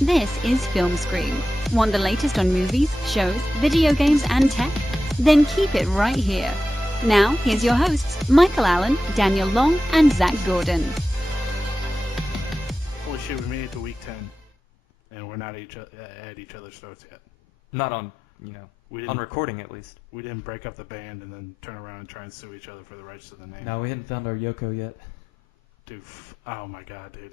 This is FilmScream. Want the latest on movies, shows, video games, and tech? Then keep it right here. Now, here's your hosts, Michael Allen, Daniel Long, and Zack Gordon. Holy shit, we made it to week 10, and we're not at each other's throats yet. Not on, on recording at least. We didn't break up the band and then turn around and try and sue each other for the rights to the name. No, we hadn't found our Yoko yet. Dude, oh my god, dude.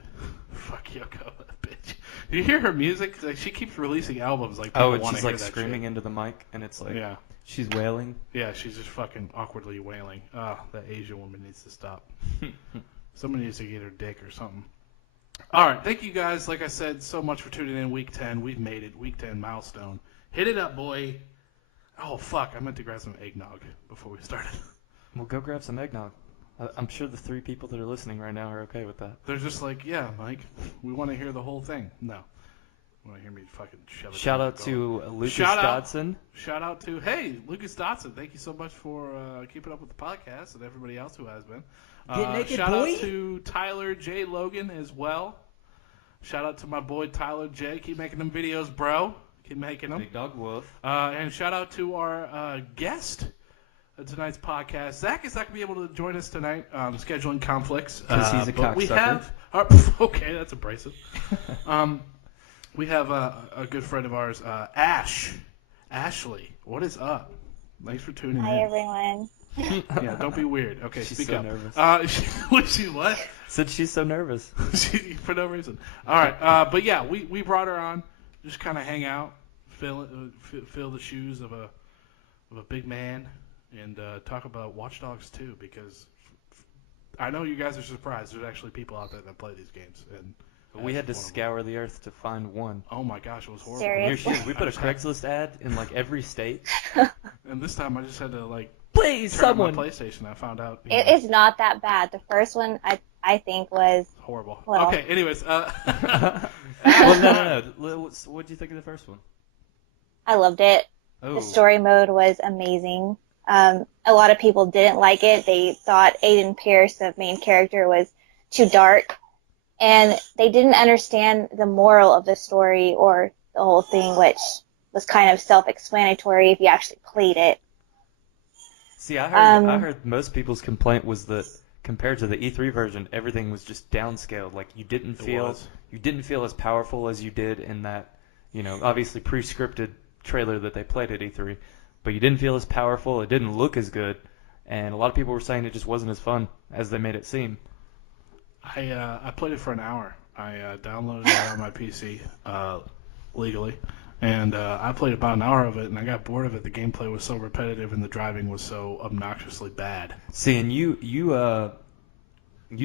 Fuck Yoko, that bitch. Do you hear her music? Like, she keeps releasing albums like people and want to she's hear like that screaming shit. into the mic, and it's like, yeah. She's wailing. Yeah, she's just fucking awkwardly wailing. Oh, that Asian woman needs to stop. Somebody needs to get her dick or something. All right, thank you guys, like I said, so much for tuning in week 10. We've made it, week 10 milestone. Hit it up, boy. Oh, fuck, I meant to grab some eggnog before we started. Well, go grab some eggnog. I'm sure the 3 people that are listening right now are okay with that. They're just like, yeah, Mike, we want to hear the whole thing. No. You want to hear me fucking shove it Shout down out the to goal. Lucas Shout out. Dodson. Shout out to, hey, Lucas Dodson. Thank you so much for keeping up with the podcast and everybody else who has been. Get naked, shout boy. out to Tyler J. Logan as well. Shout out to my boy Tyler J. Keep making them videos, bro. Keep making them. Big Dog Wolf. And shout out to our guest of tonight's podcast. Zach is not going to be able to join us tonight. Scheduling conflicts. Because he's a but we cocksucker. have, okay, that's abrasive. We have a good friend of ours, Ashley. What is up? Thanks for tuning Hi, in. everyone. Yeah, don't be weird. Okay, She's speak so up. nervous. She what? Said she's so nervous. For no reason. All right, but yeah, we brought her on, just kind of hang out, fill the shoes of a big man, and talk about Watch Dogs 2, because I know you guys are surprised. There's actually people out there that play these games, and We had to scour the earth to find one. oh my gosh, it was horrible. Seriously? We put a Craigslist ad in like every state. And this time I just had to Please, turn someone. on my PlayStation. I found out It is not that bad. The first one, I think, was horrible. Well. Okay, anyways. Well, no. What did you think of the first one? I loved it. Oh, The story mode was amazing. A lot of people didn't like it. They thought Aiden Pierce, the main character, was too dark. And they didn't understand the moral of the story or the whole thing, which was kind of self-explanatory if you actually played it. See, I heard most people's complaint was that compared to the E3 version, everything was just downscaled. Like you didn't feel as powerful as you did in that, obviously pre-scripted trailer that they played at E3. But you didn't feel as powerful. It didn't look as good, and a lot of people were saying it just wasn't as fun as they made it seem. I played it for an hour. I downloaded it on my PC legally, and I played about an hour of it, and I got bored of it. The gameplay was so repetitive, and the driving was so obnoxiously bad. See, and you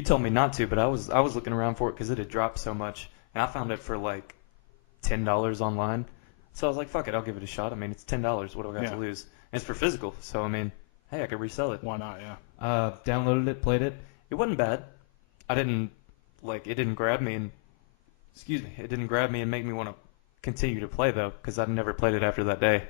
told me not to, but I was looking around for it because it had dropped so much, and I found it for like $10 online. So I was like, fuck it, I'll give it a shot. I mean, it's $10. What do I got to lose? And it's for physical, so I mean, hey, I could resell it. Why not? Yeah. Downloaded it, played it. It wasn't bad. It didn't grab me and make me want to continue to play though, because I'd never played it after that day.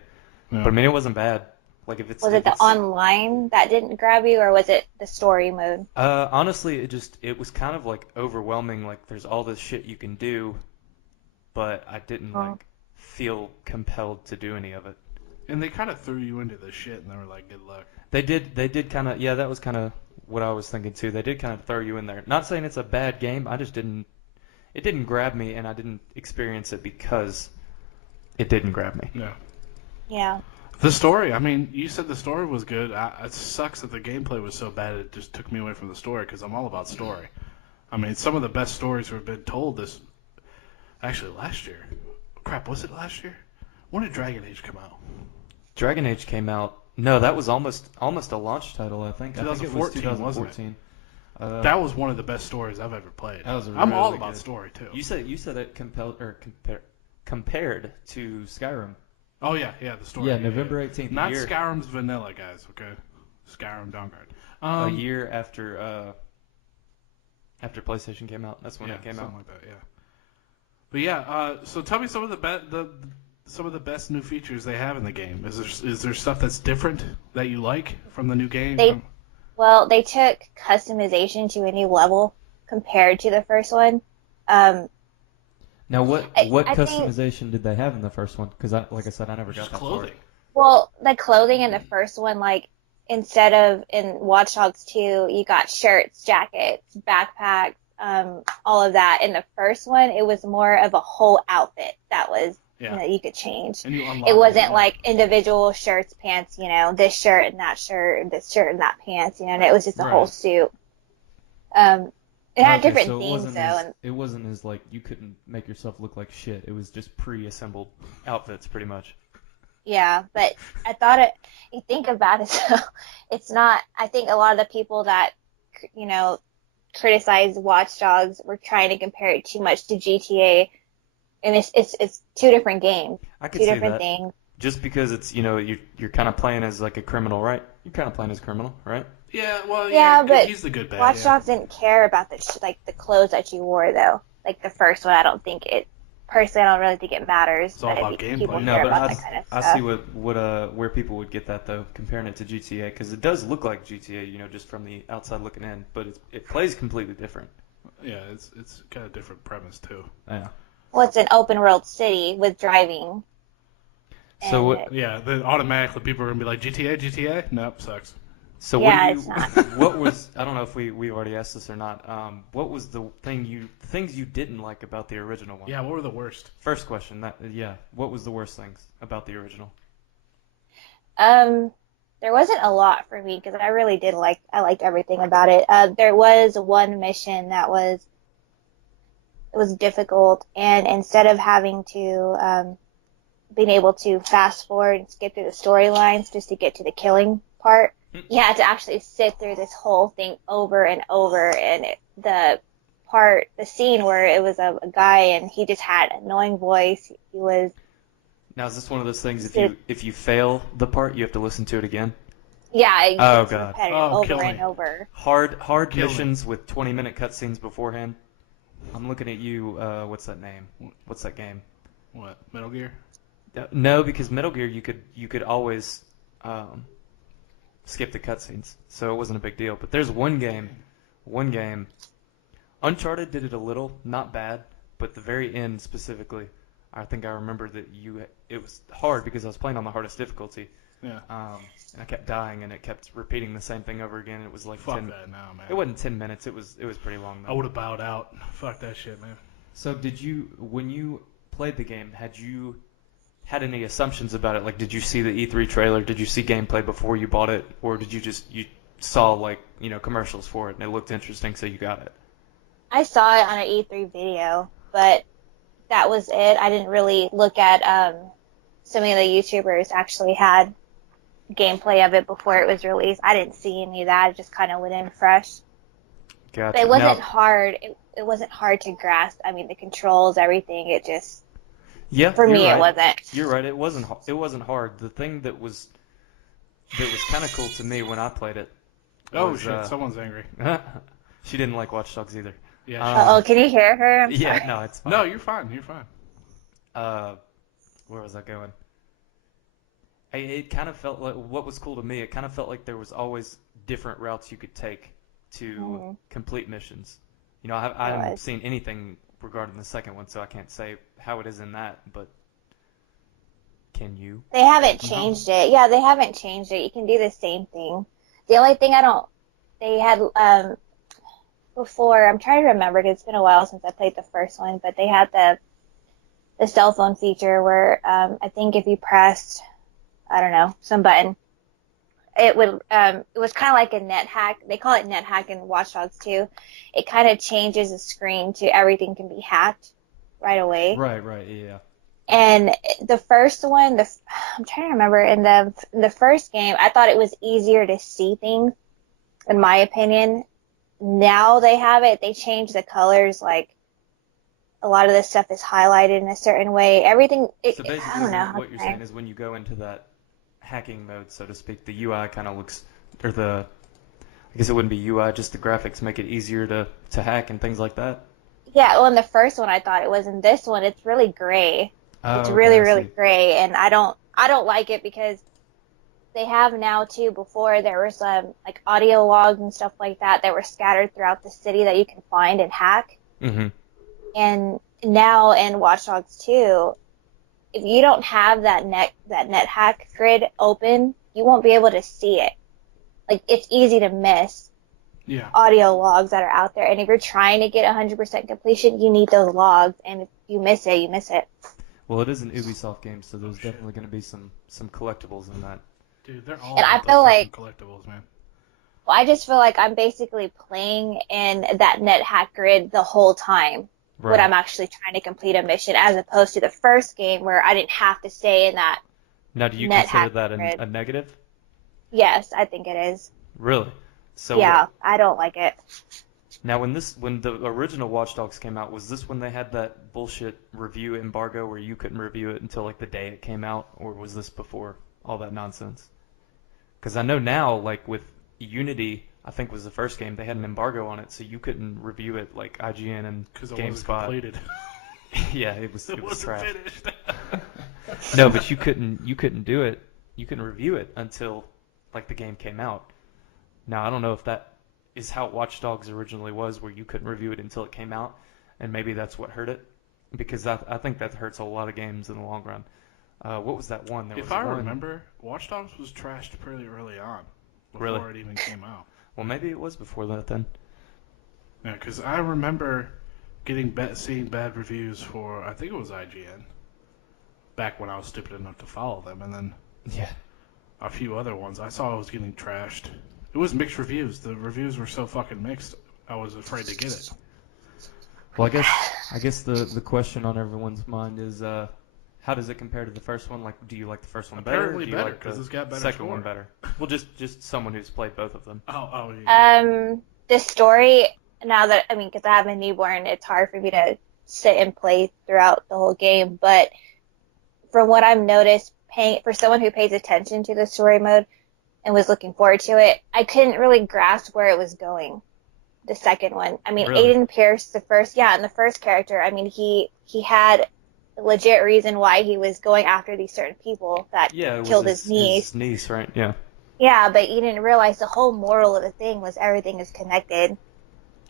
Yeah. But I mean, it wasn't bad. Like Was it the online that didn't grab you, or was it the story mode? Honestly, it was kind of like overwhelming. Like there's all this shit you can do, but I didn't feel compelled to do any of it. And they kind of threw you into the shit, and they were like, "Good luck." They did kind of. Yeah, that was kind of what I was thinking too. They did kind of throw you in there. Not saying it's a bad game. I just didn't. It didn't grab me, and I didn't experience it because it didn't grab me. Yeah. Yeah. The story. I mean, you said the story was good. It sucks that the gameplay was so bad. It just took me away from the story, because I'm all about story. I mean, some of the best stories have been told actually last year. Crap, was it last year? When did Dragon Age come out? Dragon Age came out. No, that was almost a launch title, I think. 2014, I think it was 2014. 2014. That was one of the best stories I've ever played. That was I'm all really about good. story too. You said it compared to Skyrim. Oh yeah, the story. Yeah, November 18th. Not year, Skyrim's vanilla, guys. Okay, Skyrim Dawnguard. a year after PlayStation came out. That's when it came out. Something like that. Yeah. But yeah, so tell me some of the best new features they have in the game. Is there stuff that's different that you like from the new game? They took customization to a new level compared to the first one. Now, what I customization did they have in the first one? Because, like I said, I never got Just that clothing. Well, the clothing in the first one, like, instead of in Watch Dogs 2, you got shirts, jackets, backpacks, all of that. In the first one, it was more of a whole outfit that was, you could change. And you it wasn't like individual shirts, pants, this shirt and that shirt, this shirt and that pants, and it was just a whole suit. It had different themes, though. And it wasn't as, like, you couldn't make yourself look like shit. It was just pre-assembled outfits, pretty much. yeah, but I thought you think about it, so it's not, I think a lot of the people that, criticize Watch Dogs were trying to compare it too much to GTA, and it's two different games. I could two see different that. things. Just because it's, you're kind of playing as, like, a criminal, right? You're kind of playing as a criminal, right? Yeah, well, but he's the good bad. Watch Dogs didn't care about the clothes that you wore, though. Like the first one, I don't really think it matters. It's all about gameplay. No, but that kind of stuff. I see where people would get that, though, comparing it to GTA, because it does look like GTA, just from the outside looking in, but it plays completely different. Yeah, it's got a different premise too. Yeah. Well, it's an open world city with driving. So what? Yeah, then automatically people are gonna be like GTA. Nope, sucks. So it's not. What was? I don't know if we already asked this or not. What was the things you didn't like about the original one? Yeah, what were the worst? First question. What was the worst things about the original? There wasn't a lot for me because I really did I liked everything about it. There was one mission that was difficult, and instead of having to being able to fast forward and skip through the storylines just to get to the killing part, you had to actually sit through this whole thing over and over. And the scene where it was a guy and he just had an annoying voice. He was. Now, is this one of those things, if you fail the part, you have to listen to it again? Yeah. Oh, God. Over and over. Hard missions with 20-minute cutscenes beforehand. I'm looking at you. What's that name? What's that game? What, Metal Gear? No, because Metal Gear, you could always skip the cutscenes, so it wasn't a big deal. But there's one game. Uncharted did it a little, not bad, but the very end specifically, I think I remember that it was hard because I was playing on the hardest difficulty. Yeah. And I kept dying, and it kept repeating the same thing over again. It was like Fuck that now, man. It wasn't 10 minutes. It was pretty long, though. I would have bowed out. Fuck that shit, man. So when you played the game, had you had any assumptions about it? Like, did you see the E3 trailer? Did you see gameplay before you bought it? Or did you saw, commercials for it, and it looked interesting, so you got it? I saw it on an E3 video, but that was it. I didn't really look at so many of the YouTubers actually had gameplay of it before it was released. I didn't see any of that. It just kind of went in fresh. Gotcha. But it wasn't hard. It wasn't hard to grasp. I mean, the controls, everything. It just for me, right. It wasn't. You're right. It wasn't hard. The thing that was kind of cool to me when I played it. Shit! Someone's angry. She didn't like Watch Dogs either. Yeah. Can you hear her? I'm sorry. No, it's fine. No, you're fine. Where was I going? It kind of felt like, what was cool to me, it kind of felt like there was always different routes you could take to complete missions. I haven't seen anything regarding the second one, so I can't say how it is in that, but can you? They haven't changed it. Yeah, they haven't changed it. You can do the same thing. The only thing they had, before, I'm trying to remember because it's been a while since I played the first one, but they had the cell phone feature where I think if you pressed, I don't know, some button, it would it was kind of like a net hack. They call it net hack in Watch Dogs 2. It kind of changes the screen to everything can be hacked right away. Right, yeah. And the first one, I'm trying to remember, in the first game, I thought it was easier to see things, in my opinion. Now they change the colors, like a lot of this stuff is highlighted in a certain way. Everything, so basically, I don't know. What you're saying is when you go into that hacking mode, so to speak, the UI kind of looks, I guess it wouldn't be UI, just the graphics make it easier to hack and things like that. Yeah, well, in the first one I thought it was. In this one, it's really gray. Oh, it's okay, really gray, and I don't like it because they have now too. Before there was like audio logs and stuff like that were scattered throughout the city that you can find and hack. Mm-hmm. And now in Watch Dogs 2, if you don't have that NetHack grid open, you won't be able to see it. Like, it's easy to miss audio logs that are out there. And if you're trying to get 100% completion, you need those logs. And if you miss it, you miss it. Well, it is an Ubisoft game, so there's definitely going to be some collectibles in that. Dude, they're all and I about feel those like collectibles, man. Well, I just feel like I'm basically playing in that NetHack grid the whole time when I'm actually trying to complete a mission, as opposed to the first game where I didn't have to stay in that. Now, do you consider that a negative? Yes, I think it is. Really? So yeah, I don't like it. Now, when the original Watch Dogs came out, was this when they had that bullshit review embargo where you couldn't review it until like the day it came out, or was this before all that nonsense? Because I know now, like with Unity, I think was the first game, they had an embargo on it, so you couldn't review it like IGN and GameSpot. Because it wasn't completed. Yeah, it was trash. Finished. No, but you couldn't do it. You couldn't review it until like the game came out. Now, I don't know if that is how Watch Dogs originally was, where you couldn't review it until it came out, and maybe that's what hurt it, because I think that hurts a lot of games in the long run. What was that one? If I remember, Watch Dogs was trashed pretty early on, before it even came out. Well, maybe it was before that then. Yeah, because I remember seeing bad reviews for, I think it was IGN, back when I was stupid enough to follow them, and then a few other ones. I saw it was getting trashed. It was mixed reviews. The reviews were so fucking mixed, I was afraid to get it. Well, I guess the question on everyone's mind is, how does it compare to the first one? Like, do you like the first one better? Apparently better, because it's got better second one better? Well, just someone who's played both of them. Oh, yeah. The story, now that, because I have a newborn, it's hard for me to sit and play throughout the whole game, but from what I've noticed, for someone who pays attention to the story mode and was looking forward to it, I couldn't really grasp where it was going. The second one. Really? Aiden Pierce, the first character, he had a legit reason why he was going after these certain people that killed his niece. His niece, right? Yeah. Yeah, but you didn't realize the whole moral of the thing was everything is connected.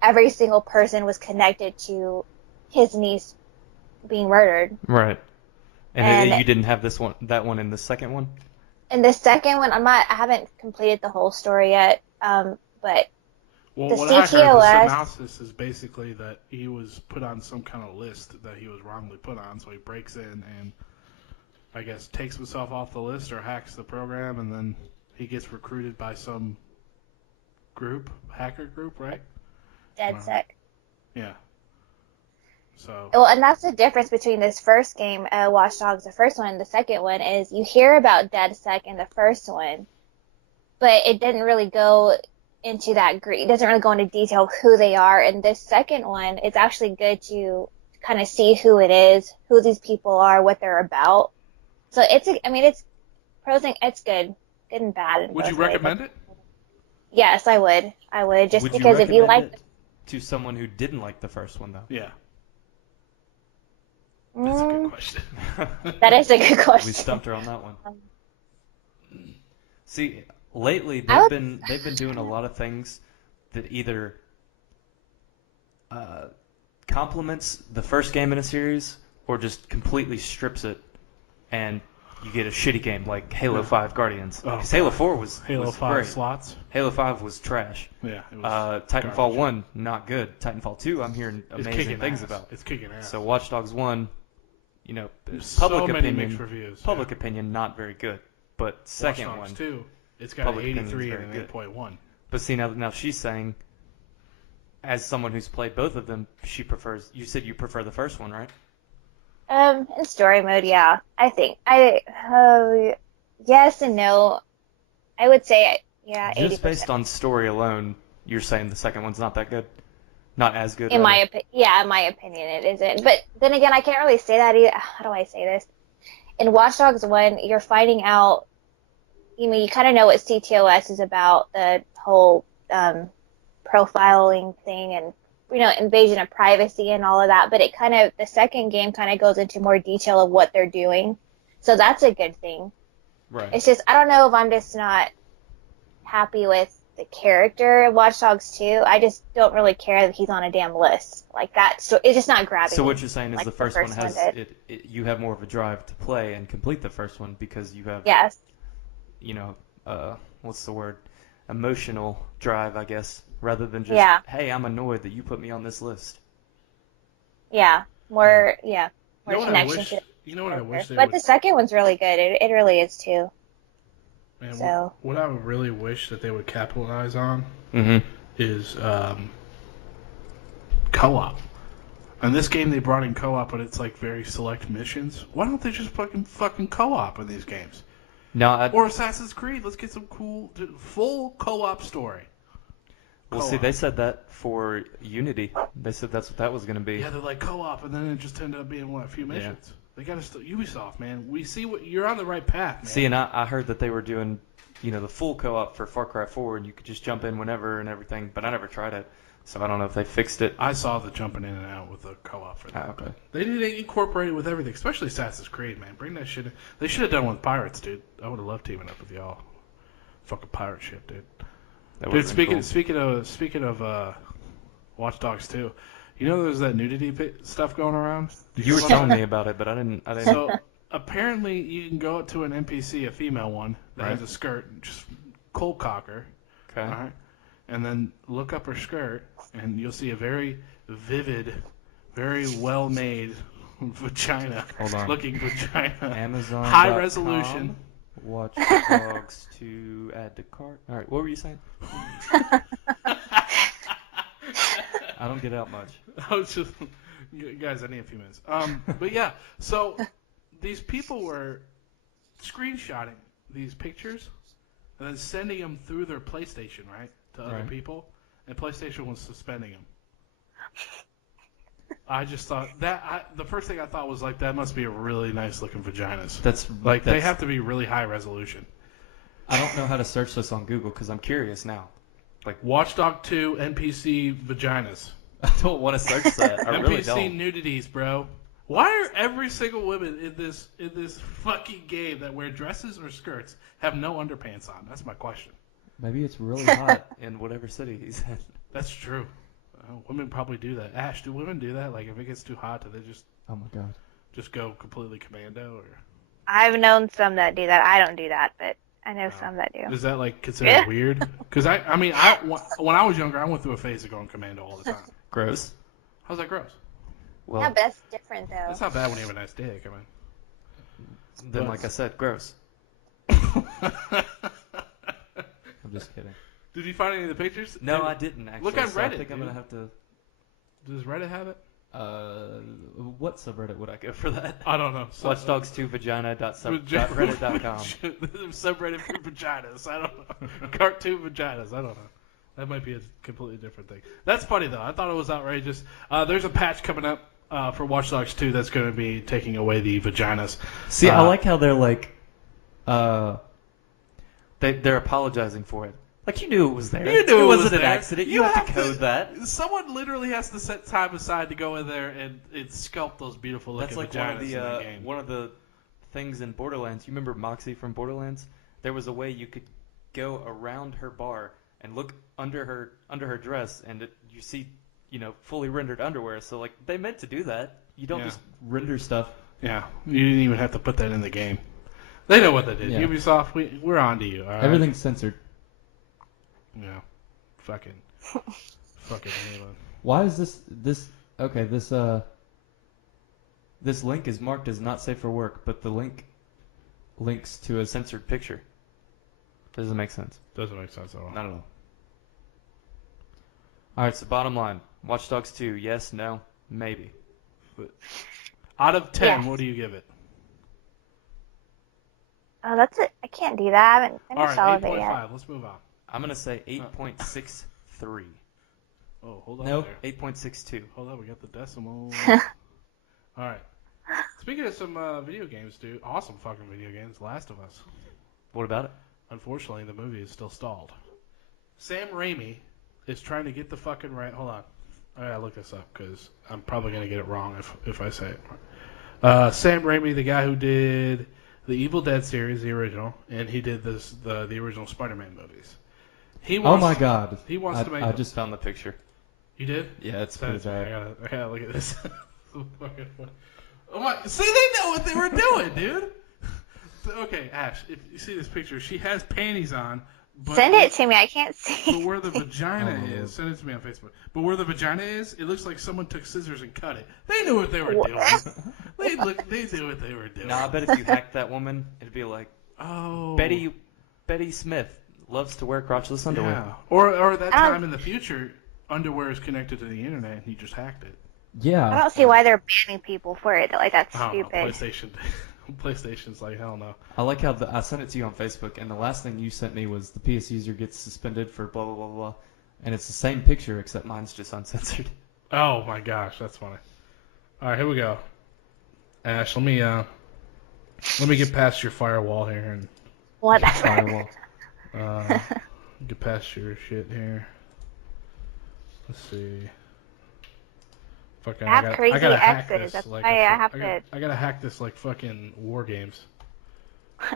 Every single person was connected to his niece being murdered. Right. And you didn't have that one in the second one? In the second one, I haven't completed the whole story yet, but well, the what CTOS... I heard, the synopsis is basically that he was put on some kind of list that he was wrongly put on, so he breaks in and, I guess, takes himself off the list or hacks the program, and then he gets recruited by some hacker group, right? DedSec. Yeah. So. Well, and that's the difference between this first game, Watch Dogs, the first one, and the second one, is you hear about DedSec in the first one, but it didn't really go into that it doesn't really go into detail who they are. In this second one, it's actually good to kind of see who it is, who these people are, what they're about. So it's pros and it's good and bad. Would you recommend it? Yes, I would. Just would because if you like it to someone who didn't like the first one, though. Yeah. That's a good question. That is a good question. We stumped her on that one. See, lately they've been doing a lot of things that either complements the first game in a series or just completely strips it, and you get a shitty game like Halo 5 Guardians. Because Halo 4 was Halo 5 great. slots. Halo 5 was trash. Yeah, it was Titanfall garbage. 1, not good. Titanfall 2, I'm hearing amazing things about. It's kicking ass. So Watch Dogs 1, public opinion, not very good. But second Watch one, Dogs 2, it's got an 83 and an 8.1. But see, now she's saying, as someone who's played both of them, you said you prefer the first one, right? In story mode, yeah. I think yes and no. I would say, yeah, 80%. Just based on story alone, you're saying the second one's not that good? Not as good? In my opinion, it isn't. But then again, I can't really say that either. How do I say this? In Watch Dogs 1, you're finding out, you kind of know what CTOS is about, the whole profiling thing and, invasion of privacy and all of that. But the second game kind of goes into more detail of what they're doing. So that's a good thing. Right. It's just, I don't know if I'm just not happy with the character of Watch Dogs 2, I just don't really care that he's on a damn list like that. So it's just not grabbing. So me what you're saying is like the first one has did. you have more of a drive to play and complete the first one because you have Yes. What's the word? Emotional drive, I guess, rather than just hey, I'm annoyed that you put me on this list. Yeah. More connection to You know what I wish they But would... the second one's really good. It really is too. Man, So what I would really wish that they would capitalize on is co-op. In this game, they brought in co-op, but it's like very select missions. Why don't they just fucking co-op in these games? No, or Assassin's Creed. Let's get some cool, full co-op story. Well, see, they said that for Unity. They said that's what that was going to be. Yeah, they're like co-op, and then it just ended up being, a few missions. Yeah. They got to Ubisoft, man. We see what you're on the right path, man. See, and I heard that they were doing, the full co-op for Far Cry 4, and you could just jump in whenever and everything. But I never tried it, so I don't know if they fixed it. I saw the jumping in and out with the co-op for that. Okay. They did incorporate it with everything, especially Assassin's Creed, man. Bring that shit in. They should have done one with pirates, dude. I would have loved teaming up with y'all. Fucking pirate ship, dude. Dude, speaking of Watch Dogs 2, there's that nudity stuff going around? You were telling me about it, but I didn't. So apparently you can go up to an NPC, a female one, that has a skirt, just cold cock her. Okay. All right. And then look up her skirt, and you'll see a very vivid, very well-made vagina. Hold on. Looking vagina. Amazon. High resolution. Watch Dogs to add to cart. All right, what were you saying? I don't get out much. I was just, guys, I need a few minutes. But yeah, so these people were screenshotting these pictures and then sending them through their PlayStation, right, to other people, and PlayStation was suspending them. I just thought the first thing I thought was like, that must be a really nice looking vaginas. They have to be really high resolution. I don't know how to search this on Google because I'm curious now. Like Watchdog 2 NPC vaginas. I don't want to search that. I really don't. NPC nudities, bro. Why are every single woman in this fucking game that wear dresses or skirts have no underpants on? That's my question. Maybe it's really hot in whatever city he's in. That's true. Women probably do that. Ash, do women do that? Like, if it gets too hot, do they just... Oh, my God. Just go completely commando, or... I've known some that do that. I don't do that, but I know some that do. Is that, like, considered weird? Because, when I was younger, I went through a phase of going commando all the time. Gross. How's that gross? Well, yeah, but that's different, though. It's not bad when you have a nice dick, Then, like I said, gross. I'm just kidding. Did you find any of the pictures? No, I didn't, actually. Look on Reddit. I think I'm going to have to... Does Reddit have it? What subreddit would I go for that? I don't know. Watchdogs2vagina.reddit.com. Subreddit for vaginas. I don't know. Cartoon vaginas. I don't know. That might be a completely different thing. That's funny, though. I thought it was outrageous. There's a patch coming up for Watch Dogs 2 that's going to be taking away the vaginas. See, I like how they're like... They're apologizing for it. Like, you knew it was there. You knew it wasn't an accident. You have to code that. Someone literally has to set time aside to go in there and sculpt those beautiful looking vaginas. That's like one of the things in Borderlands. You remember Moxie from Borderlands? There was a way you could go around her bar and look under her dress, and you see, fully rendered underwear. So, like, they meant to do that. You don't just render stuff. Yeah, you didn't even have to put that in the game. They know what they did. Yeah. Ubisoft, we're on to you. All right? Everything's censored. Yeah, fucking Halo. Why is this okay? This link is marked as not safe for work, but the link links to a censored picture. Doesn't make sense. Doesn't make sense at all. Not at all. All right, so bottom line: Watch Dogs 2, yes, no, maybe. But out of 10, what do you give it? Oh, that's it. I can't do that. I haven't finished all of it yet. 8.5. Let's move on. I'm gonna say 8.63. Oh, hold on. No, 8.62. Hold on, we got the decimal. All right. Speaking of some video games, dude, awesome fucking video games. Last of Us. What about it? Unfortunately, the movie is still stalled. Sam Raimi is trying to get the fucking right. Hold on. I gotta look this up because I'm probably gonna get it wrong if I say it. Sam Raimi, the guy who did the Evil Dead series, the original, and he did the original Spider-Man movies. Oh my God! He wants to make. I just found the picture. You did? Yeah, it's pretty bad. I gotta look at this. Oh my! See, they know what they were doing, dude. Okay, Ash, if you see this picture, she has panties on. But Send it to me. I can't see. But where the vagina is, send it to me on Facebook. But where the vagina is, it looks like someone took scissors and cut it. They knew what they were doing. They knew what they were doing. No, I bet if you hacked that woman, it'd be like, oh, Betty Smith loves to wear crotchless underwear. Yeah. Or that time in the future, underwear is connected to the internet and he just hacked it. Yeah. I don't see why they're banning people for it. Like, that's stupid. PlayStation's like, hell no. I like how I sent it to you on Facebook, and the last thing you sent me was the PS user gets suspended for blah, blah, blah, blah. And it's the same picture, except mine's just uncensored. Oh, my gosh. That's funny. All right, here we go. Ash, let me get past your firewall here. And What? Firewall. Get past your shit here. Let's see. Fucking, I have crazy gotta hack exes. this. That's Like why I have to. I gotta hack this like fucking War Games.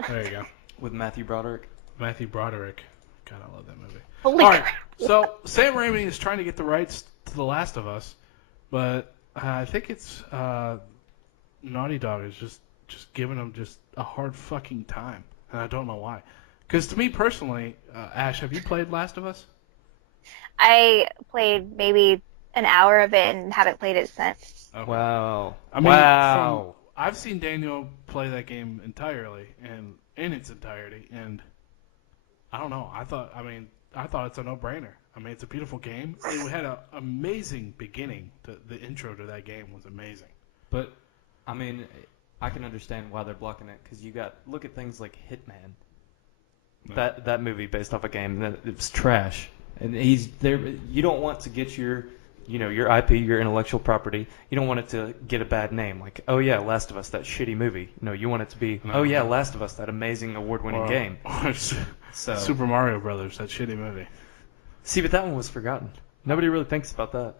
There you go. With Matthew Broderick. Matthew Broderick. God, I love that movie. Holy All right, crap. so Sam Raimi is trying to get the rights to The Last of Us, but I think it's Naughty Dog is just giving them just a hard fucking time, and I don't know why. Because to me personally, Ash, have you played Last of Us? I played maybe an hour of it and haven't played it since. Okay. Wow. I mean, wow. I've seen Daniel play that game entirely and in its entirety, and I don't know. I thought it's a no-brainer. I mean, it's a beautiful game. It had an amazing beginning. The intro to that game was amazing. But, I mean, I can understand why they're blocking it, because look at things like Hitman. No. That movie based off a game, it's trash. And he's there. You don't want to get your IP, your intellectual property. You don't want it to get a bad name. Like, oh yeah, Last of Us, that shitty movie. No, you want it to be, oh yeah, Last of Us, that amazing award-winning game. So Super Mario Brothers, that shitty movie. See, but that one was forgotten. Nobody really thinks about that.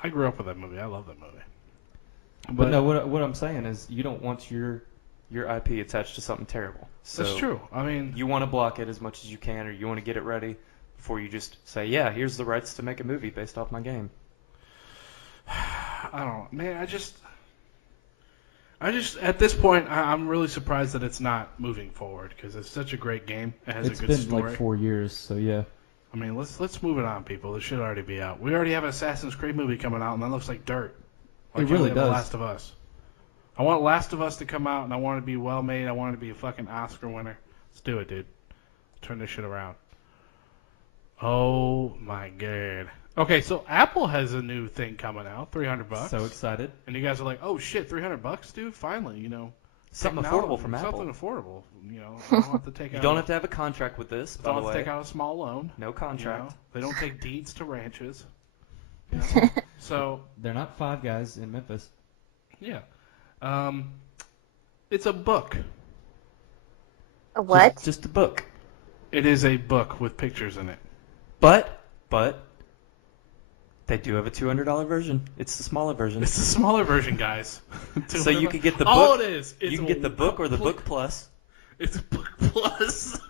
I grew up with that movie. I love that movie. But no, what I'm saying is, you don't want your IP attached to something terrible. So that's true. I mean, you want to block it as much as you can, or you want to get it ready before you just say, yeah, here's the rights to make a movie based off my game. I don't know, man. I just at this point, I'm really surprised that it's not moving forward because it's such a great game. It has a good story. It's been like 4 years, so yeah. I mean, let's move it on, people. This should already be out. We already have an Assassin's Creed movie coming out, and that looks like dirt. Like it really does. Last of Us. I want Last of Us to come out, and I want it to be well made. I want it to be a fucking Oscar winner. Let's do it, dude. Turn this shit around. Oh my god. Okay, so Apple has a new thing coming out, $300. So excited. And you guys are like, oh shit, $300, dude. Finally, something affordable from Apple. Something affordable. I don't have to take. You don't have to have a contract with this. By the way, don't have to take out a small loan. No contract. They don't take deeds to ranches. So they're not Five Guys in Memphis. Yeah. It's a book. A what? Just a book. It is a book with pictures in it. But they do have a $200 version. It's the smaller version. It's the smaller version, guys. So you could get the book. All it is. You can get the book or the book plus. It's a book plus.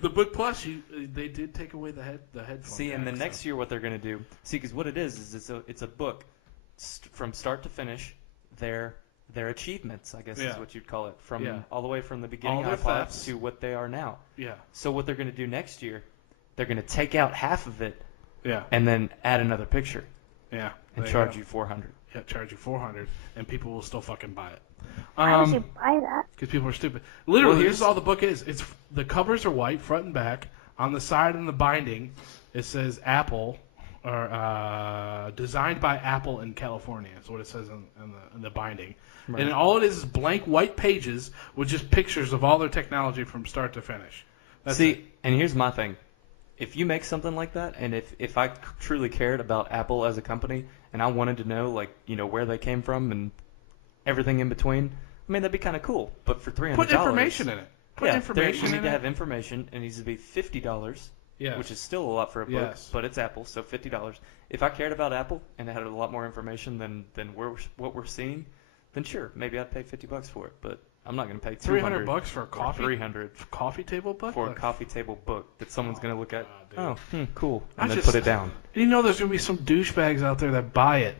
The book plus. They did take away the headphone. See, and then next year what they're gonna do? See, because what it is it's a book from start to finish. Their achievements, I guess, is what you'd call it, from all the way from the beginning iPods to what they are now. Yeah. So what they're gonna do next year? They're gonna take out half of it. Yeah. And then add another picture. Yeah. And charge you $400. Yeah, charge you $400, and people will still fucking buy it. Why would you buy that? Because people are stupid. Literally, this is all the book is. It's the covers are white, front and back. On the side and the binding, it says Apple, or designed by Apple in California. Is what it says in the binding. Right. And all it is blank white pages with just pictures of all their technology from start to finish. That's it. And here's my thing. If you make something like that, and if I truly cared about Apple as a company, and I wanted to know, where they came from and everything in between, I mean, that'd be kind of cool. But for $300, put information in it. You need to have information. It needs to be $50, which is still a lot for a book, but it's Apple, so $50. If I cared about Apple and it had a lot more information than what we're seeing, then sure, maybe I'd pay $50 for it. But I'm not going to pay $300 for a coffee $300 coffee table book for a coffee table book that someone's going to look at. God, Cool, and then put it down. You know, there's going to be some douchebags out there that buy it,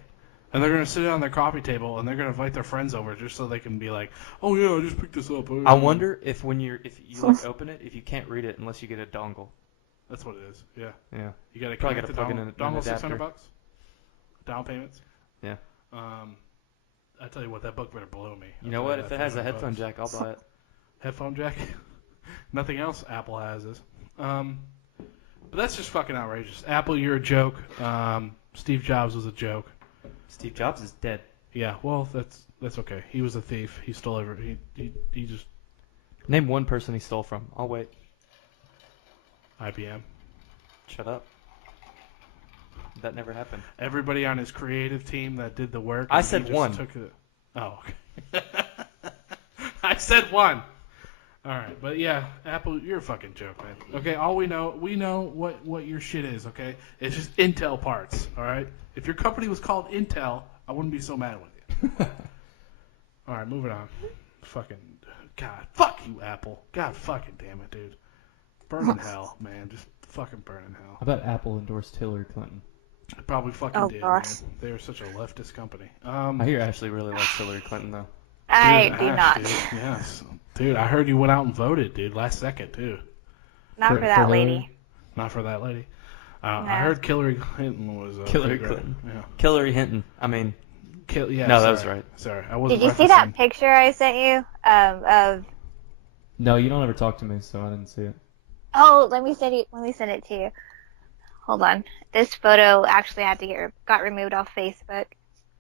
and they're going to sit down on their coffee table, and they're going to invite their friends over just so they can be like, "Oh yeah, I just picked this up." I wonder if if you like open it, if you can't read it unless you get a dongle. That's what it is. Yeah. Yeah. You got to probably got to plug in an dongle adapter. $600. Down payments. Yeah. I tell you what, that book better blow me. You know what? If it has a headphone jack, I'll buy it. Headphone jack? Nothing else Apple has is. But that's just fucking outrageous. Apple, you're a joke. Steve Jobs was a joke. Steve Jobs is dead. Yeah, well, that's okay. He was a thief. He stole everything. He just... Name one person he stole from. I'll wait. IBM. Shut up. That never happened. Everybody on his creative team that did the work. I said one. Oh, okay. I said one. All right, but yeah, Apple, you're a fucking joke, man. Okay, all we know what your shit is. Okay, it's just Intel parts. All right, if your company was called Intel, I wouldn't be so mad with you. All right, moving on. Fucking God, fuck you, Apple. God, fucking damn it, dude. Burn in hell, man. Just fucking burn in hell. I bet Apple endorsed Hillary Clinton. It probably fucking did, man. They are such a leftist company. I hear Ashley really likes Hillary Clinton, though. I do not. Dude, yes. Dude, I heard you went out and voted, dude, last second, too. Not for that lady. Not for that lady. I heard Hillary Clinton was... Hillary Clinton. Yeah. Hillary Hinton. I mean... Yeah, no, sorry. that was right. Sorry, I wasn't. Did you see that picture I sent you of... No, you don't ever talk to me, so I didn't see it. Oh, let me send it to you. Hold on. This photo actually had to got removed off Facebook.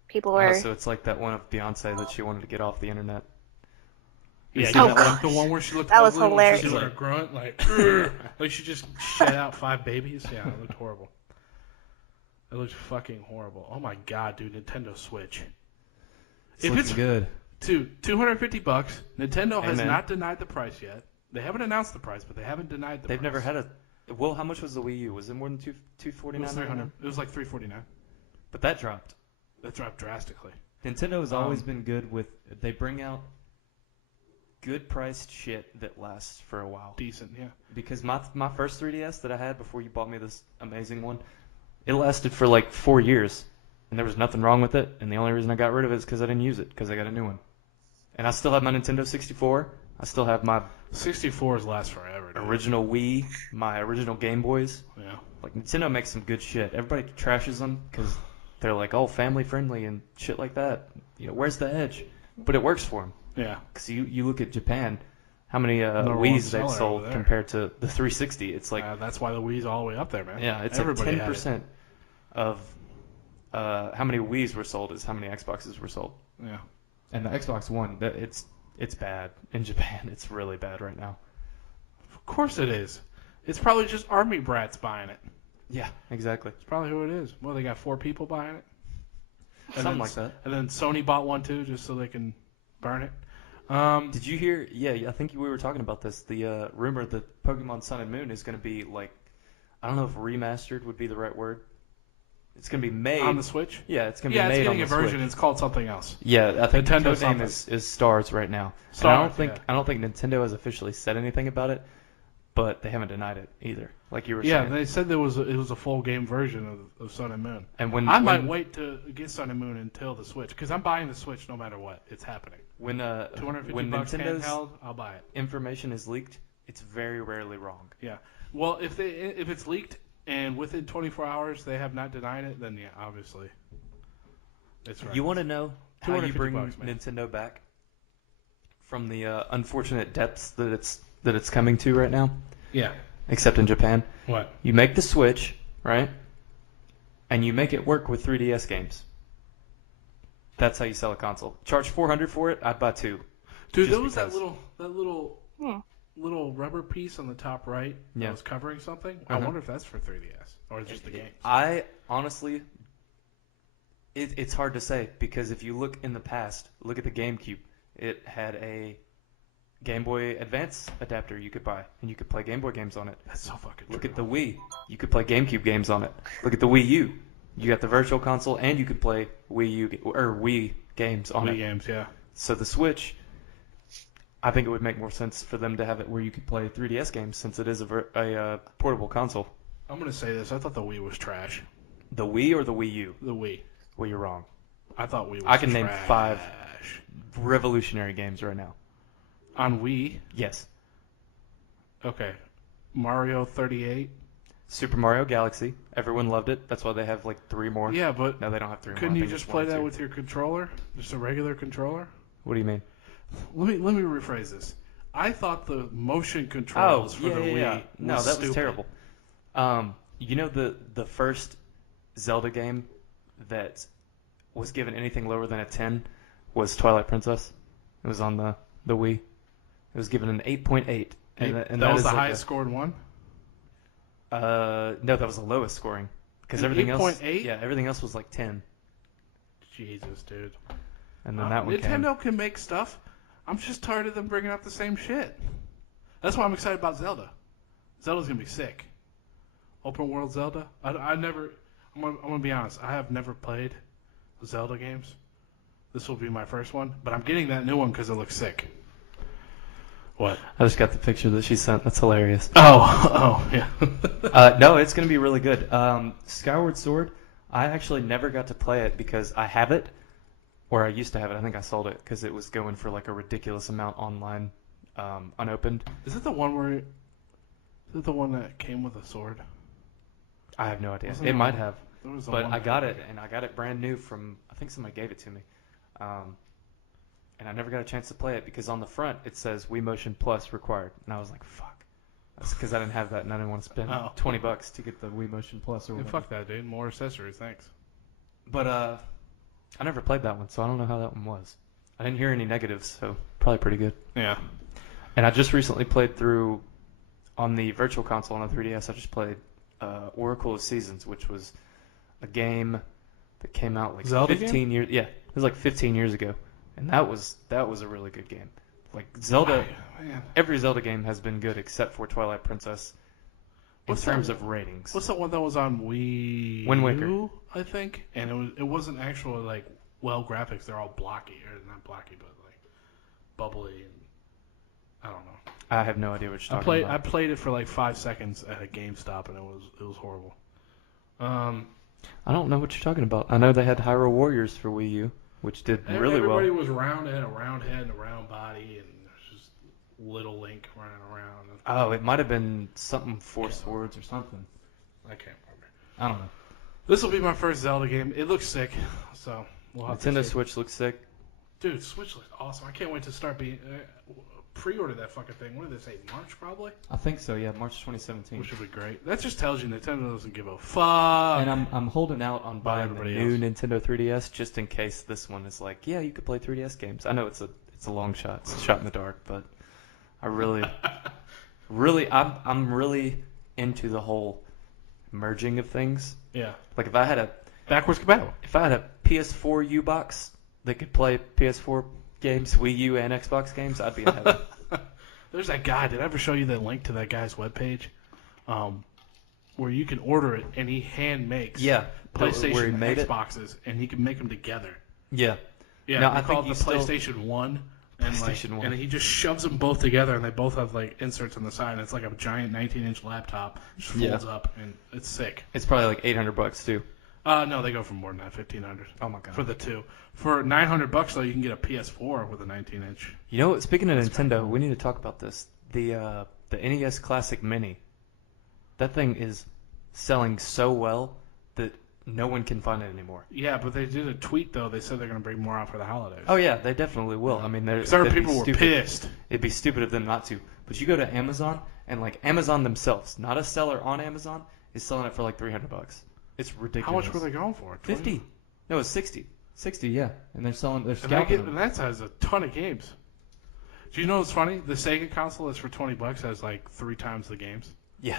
People were... so it's like that one of Beyonce that she wanted to get off the internet. Yeah, like the one where she looked that was ugly, hilarious. She did a grunt, like she just shed out 5 babies. Yeah, it looked horrible. It looked fucking horrible. Oh my god, dude, Nintendo Switch. It's good. $250. Nintendo has not denied the price yet. They haven't announced the price, but they haven't denied the price. They've never had a... Well, how much was the Wii U? Was it more than $249? It was $300. It was like $349. But that dropped. That dropped drastically. Nintendo has always been good with... They bring out good priced shit that lasts for a while. Decent, yeah. Because my first 3DS that I had before you bought me this amazing one, it lasted for like 4 years. And there was nothing wrong with it. And the only reason I got rid of it is because I didn't use it. Because I got a new one. And I still have my Nintendo 64. I still have my 64s last forever, dude. Original Wii, my original Game Boys. Yeah. Like, Nintendo makes some good shit. Everybody trashes them because they're like, oh, family friendly and shit like that. You know, where's the edge? But it works for them. Yeah. Because you look at Japan, how many Wiis they've sold compared to the 360. It's like... that's why the Wii's all the way up there, man. Yeah, it's Everybody like 10% of how many Wiis were sold is how many Xboxes were sold. Yeah. And the Xbox One, it's bad in Japan. It's really bad right now. Of course it is. It's probably just army brats buying it. Yeah, exactly. It's probably who it is. Well, they got 4 people buying it. Something like that. And then Sony bought one too, just so they can burn it. Did you hear? Yeah, I think we were talking about this. The rumor that Pokemon Sun and Moon is going to be like, I don't know if remastered would be the right word. It's going to be made on the Switch. Yeah, it's going to be made on the Switch. Yeah, it's getting a version. It's called something else. Yeah, I think Nintendo the name is Stars right now. Stars, I don't think Nintendo has officially said anything about it, but they haven't denied it either. Like you were saying. Yeah, they said it was a full game version of Sun and Moon. And I might wait to get Sun and Moon until the Switch, because I'm buying the Switch no matter what. It's happening. When $250 Nintendo's handheld, I'll buy it. Information is leaked, it's very rarely wrong. Yeah. Well, if it's leaked and within 24 hours they have not denied it, then yeah, obviously, it's right. You want to know how you bring Nintendo back from the unfortunate depths that it's coming to right now? Yeah. Except in Japan. What? You make the Switch, right? And you make it work with 3DS games. That's how you sell a console. Charge $400 for it, I'd buy 2. Dude, there was that little rubber piece on the top right that was covering something. I wonder if that's for 3DS or just the games. I honestly, it's hard to say because if you look in the past, look at the GameCube. It had a Game Boy Advance adapter you could buy, and you could play Game Boy games on it. That's so fucking true. Look at the Wii. You could play GameCube games on it. Look at the Wii U. You got the Virtual Console, and you could play Wii games on Wii it. games, yeah. So the Switch, I think it would make more sense for them to have it where you could play 3DS games since it is a portable console. I'm going to say this. I thought the Wii was trash. The Wii or the Wii U? The Wii. Well, you're wrong. I thought Wii was I can trash. name 5 revolutionary games right now. On Wii? Yes. Okay. Mario 38. Super Mario Galaxy. Everyone loved it. That's why they have like 3 more. Yeah, but No, they don't have 3 more. couldn't I you think just it's play 1 or that 2. with your controller? Just a regular controller? What do you mean? Let me rephrase this. I thought the motion controls for the Wii No, was that stupid. was terrible. You know the first Zelda game that was given anything lower than a 10 was Twilight Princess. It was on the Wii. It was given an 8.8. And that was is the like highest scored one? No, that was the lowest scoring. Because everything else, 8.8? yeah, everything else was like 10. Jesus, dude. And then that one Nintendo can make stuff. I'm just tired of them bringing up the same shit. That's why I'm excited about Zelda. Zelda's gonna be sick. Open world Zelda. I'm gonna be honest. I have never played Zelda games. This will be my first one, but I'm getting that new one because it looks sick. What? I just got the picture that she sent. That's hilarious. Oh, yeah. No, it's going to be really good. Skyward Sword, I actually never got to play it because I have it, or I used to have it. I think I sold it because it was going for like a ridiculous amount online, unopened. Is it the one that came with a sword? I have no idea. Wasn't It there might one- have. There was But one I that got had it, and I got it brand new from, I think somebody gave it to me. And I never got a chance to play it because on the front it says Wii Motion Plus required. And I was like, fuck. That's because I didn't have that and I didn't want to spend $20 to get the Wii Motion Plus or Yeah, whatever. fuck that, dude. More accessories, thanks. But I never played that one, so I don't know how that one was. I didn't hear any negatives, so probably pretty good. Yeah. And I just recently played through, on the Virtual Console on the 3DS, I just played Oracle of Seasons, which was a game that came out like Zelda 15 years. Yeah, it was like 15 years ago, and that was a really good game. Like Zelda, Man. every Zelda game has been good except for Twilight Princess in terms of ratings. What's the one that was on Wii Wind Waker. U, I think? And it wasn't actually like graphics. They're all blocky, or not blocky, but like bubbly. And I don't know. I have no idea what you're talking about. I played it for like 5 seconds at a GameStop, and it was horrible. I don't know what you're talking about. I know they had Hyrule Warriors for Wii U, which did really well. Everybody was round and a round head and a round body, and there's just little Link running around. Oh, it might have been something Four Swords or something. I can't remember. I don't know. This will be my first Zelda game. It looks sick, so we'll have to Nintendo see. Switch looks sick. Dude, Switch looks awesome. I can't wait to start pre-order that fucking thing. What did they say? March probably? I think so, yeah, March 2017. Which would be great. That just tells you Nintendo doesn't give a fuck. And I'm holding out on buying the Buying the new. new Nintendo 3DS just in case this one is like, yeah, you could play 3DS games. I know it's a long shot. It's a shot in the dark, but I really, I'm really into the whole merging of things. Yeah. Like if I had a Backwards PS4 U box that could play PS4 games, Wii U and Xbox games, I'd be in heaven. There's that guy. Did I ever show you the link to that guy's webpage? Where you can order it and he hand makes PlayStation where he and made it? Xboxes and he can make them together. Yeah. Yeah, No, they I call think it the you still- PlayStation 1. And PlayStation 1. And he just shoves them both together and they both have like inserts on the side. And it's like a giant 19-inch laptop. Just folds up and it's sick. It's probably like $800 too. No, they go for more than that, $1,500. Oh my god. For the two. For $900 though, you can get a PS4 with a 19-inch. You know what? Speaking of Nintendo, we need to talk about this. The NES Classic Mini. That thing is selling so well that no one can find it anymore. Yeah, but they did a tweet though. They said they're going to bring more out for the holidays. Oh yeah, they definitely will. I mean, Certain people were pissed. It'd be stupid of them not to. But you go to Amazon and like Amazon themselves, not a seller on Amazon, is selling it for like $300. It's ridiculous. How much were they going for? 50? No, it's 60. 60, yeah. And they're And scalping them. that has a ton of games. Do you know what's funny? The Sega console that's for $20 has like 3 times the games. Yeah.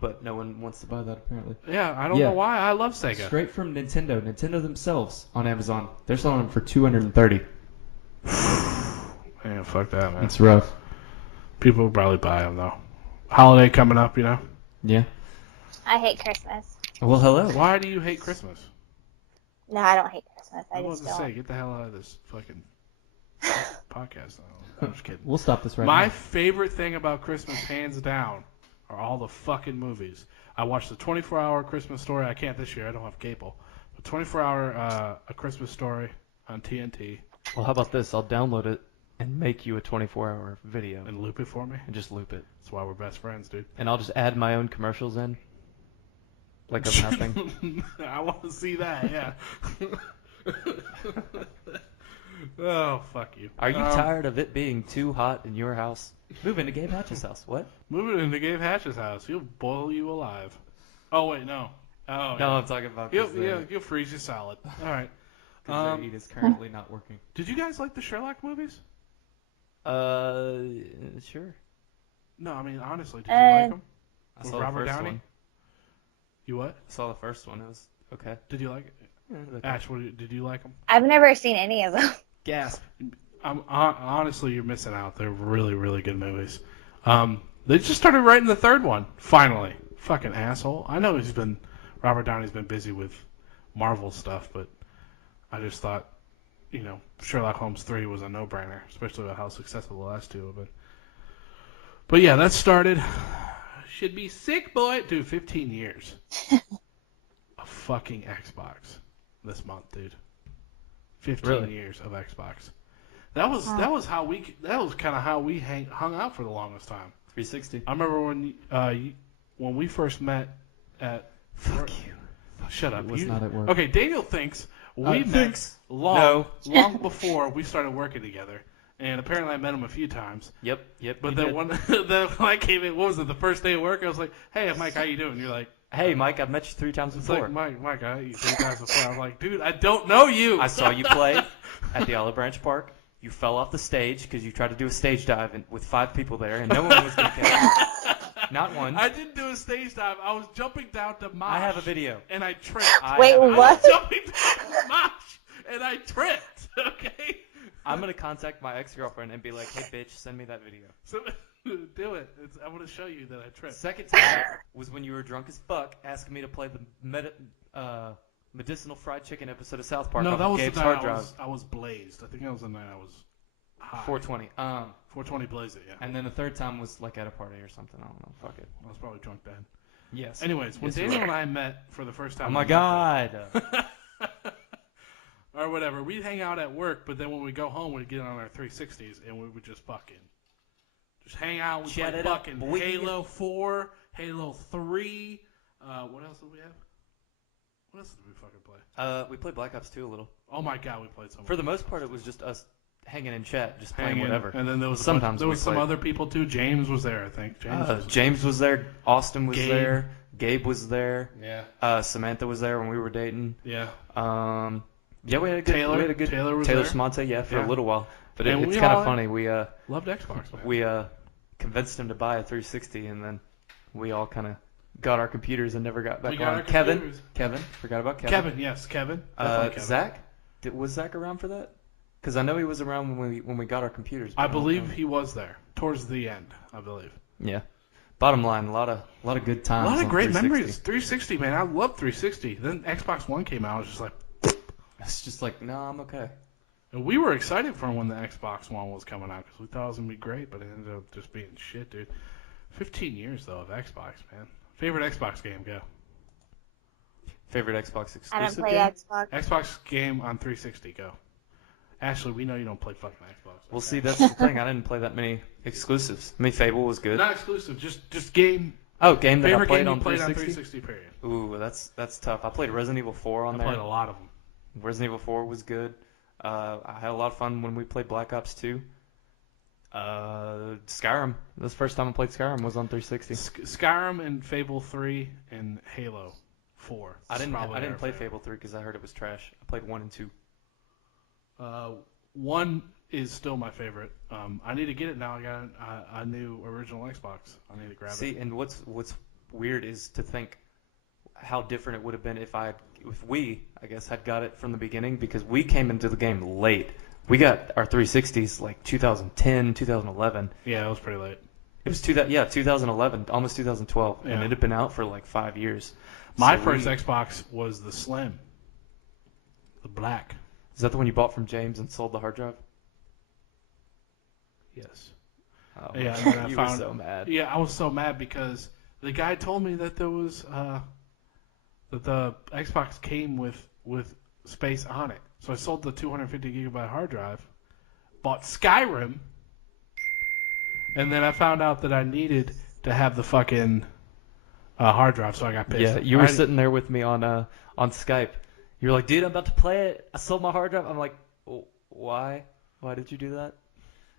But no one wants to buy that apparently. Yeah, I don't know why. I love Sega. Straight from Nintendo. Nintendo themselves on Amazon. They're selling them for $230. Yeah, fuck that, man. It's rough. People will probably buy them though. Holiday coming up, you know. Yeah. I hate Christmas. Well, hello. Why do you hate Christmas? No, I don't hate Christmas. I I was just to say, don't. get the hell out of this fucking podcast. I'm just kidding. We'll stop this right My now. favorite thing about Christmas, hands down, are all the fucking movies. I watched the 24-hour Christmas Story. I can't this year. I don't have cable. The 24-hour A Christmas Story on TNT. Well, how about this? I'll download it and make you a 24-hour video And loop it for me. and just loop it. That's why we're best friends, dude. And I'll just add my own commercials in. Like of nothing. I want to see that, yeah. Oh, fuck you. Are you tired of it being too hot in your house? Move into Gabe Hatch's house. What? Moving into Gabe Hatch's house. He'll boil you alive. Oh, wait, no. Oh, No, I'm talking about He'll freeze you solid. All right. Because the heat is currently not working. Did you guys like the Sherlock movies? Sure. No, I mean, honestly, did you like them? I With saw Robert the first Downey? one. You what? I saw the first one. It was okay. Did you like it? Yeah, okay. Ash, did you like them? I've never seen any of them. Gasp. Honestly, you're missing out. They're really, really good movies. They just started writing the third one, finally. Fucking asshole. I know Robert Downey's been busy with Marvel stuff, but I just thought, Sherlock Holmes 3 was a no-brainer, especially with how successful the last two have been. But yeah, that started. Should be sick, boy. Dude, 15 years. A fucking Xbox this month, dude. 15 years of Xbox. That was kind of how we hung out for the longest time. 360. I remember when we first met at. Fuck you. Shut up. It was not at work. Okay, Daniel thinks we met long before we started working together, and apparently I met him a few times. Yep. But then when I came in, what was it? The first day of work, I was like, "Hey, Mike, how you doing?" You're like, Hey, Mike, I've met you 3 times "It's before. like Mike, I met you 3 times before." I'm like, "Dude, I don't know you." I saw you play at the Olive Branch Park. You fell off the stage because you tried to do a stage dive with 5 people there, and no one was going to catch you. Not one. I didn't do a stage dive. I was jumping down to mosh. I have a video. And I tripped. Wait, I what? was jumping down to mosh, and I tripped. Okay. I'm going to contact my ex-girlfriend and be like, hey, bitch, send me that video. So, do it. I want to show you that I tripped. Second time was when you were drunk as fuck asking me to play the medicinal fried chicken episode of South Park No, off that of was Gabe's the hard night drive. I was blazed. I think that was the night I was high. 420. 420 blazed it, yeah. And then the third time was like at a party or something. I don't know. Fuck it. I was probably drunk then. Yes. Anyways, when Yes, you Daniel were. and I met for the first time. Oh my God. Or whatever, we'd hang out at work, but then when we go home, we'd get on our 360s and we would just hang out. We'd Chat play it up, fucking boy. Halo 4, Halo 3. What else did we have? What else did we fucking play? We played Black Ops 2 a little. Oh my God, we played so much. For the most part, it was just us hanging in chat, just playing Hanging, whatever. And then there was Sometimes there we was some played. other people too. James was there, I think. James was there. Austin was Gabe. there. Gabe was there. Yeah. Samantha was there when we were dating. Yeah. Yeah, we had a good Taylor was Taylor there. Smonte, for Yeah. a little while. But And it's we kind all of funny. We Loved Xbox, man. we convinced him to buy a 360, and then we all kind of got our computers and never got back We got on. our Kevin, computers. forgot about Kevin. Kevin, yes, Kevin. Definitely Kevin. Zach, was Zach around for that? Because I know he was around when we got our computers. but I don't believe know. he was there towards the end. I believe. Yeah. Bottom line, a lot of good A times. lot of on great 360. memories. 360, man. I love 360. Then Xbox One came out. I was just like, It's just like, no, I'm okay. and we were excited for when the Xbox One was coming out because we thought it was gonna be great, but it ended up just being shit, dude. 15 years though of Xbox, man. Favorite Xbox game? Go. Favorite Xbox exclusive I don't play game? Xbox. Xbox game on 360. Go. Ashley, we know you don't play fucking Xbox. Well, okay? see, that's the thing. I didn't play that many exclusives. I mean, Fable was good. Not exclusive, just game. Oh, game that I Favorite played game you on played on 360? 360. Period. Ooh, that's tough. I played Resident Evil 4 on I there. played a lot of them. Resident Evil 4 was good. I had a lot of fun when we played Black Ops 2. Skyrim. That's the first time I played Skyrim was on 360. Skyrim and Fable 3 and Halo 4. I didn't Probably our play favorite. Fable 3 because I heard it was trash. I played 1 and 2. 1 is still my favorite. I need to get it now. I got a new original Xbox. I need to grab it. See, and what's weird is to think how different it would have been if we, I guess, had got it from the beginning, because we came into the game late. We got our 360s like 2010, 2011. Yeah, it was pretty late. It was 2011, almost 2012, and Yeah. it had been out for like 5 years. My So first Xbox was the Slim. The black. Is that the one you bought from James and sold the hard drive? Yes. Oh, Yeah, and then I you found, were so mad. Yeah, I was so mad because the guy told me that there was that the Xbox came with space on it. So I sold the 250 gigabyte hard drive, bought Skyrim, and then I found out that I needed to have the fucking hard drive, so I got pissed. Yeah, you were sitting there with me on Skype. You were like, dude, I'm about to play it. I sold my hard drive. I'm like, why? Why did you do that?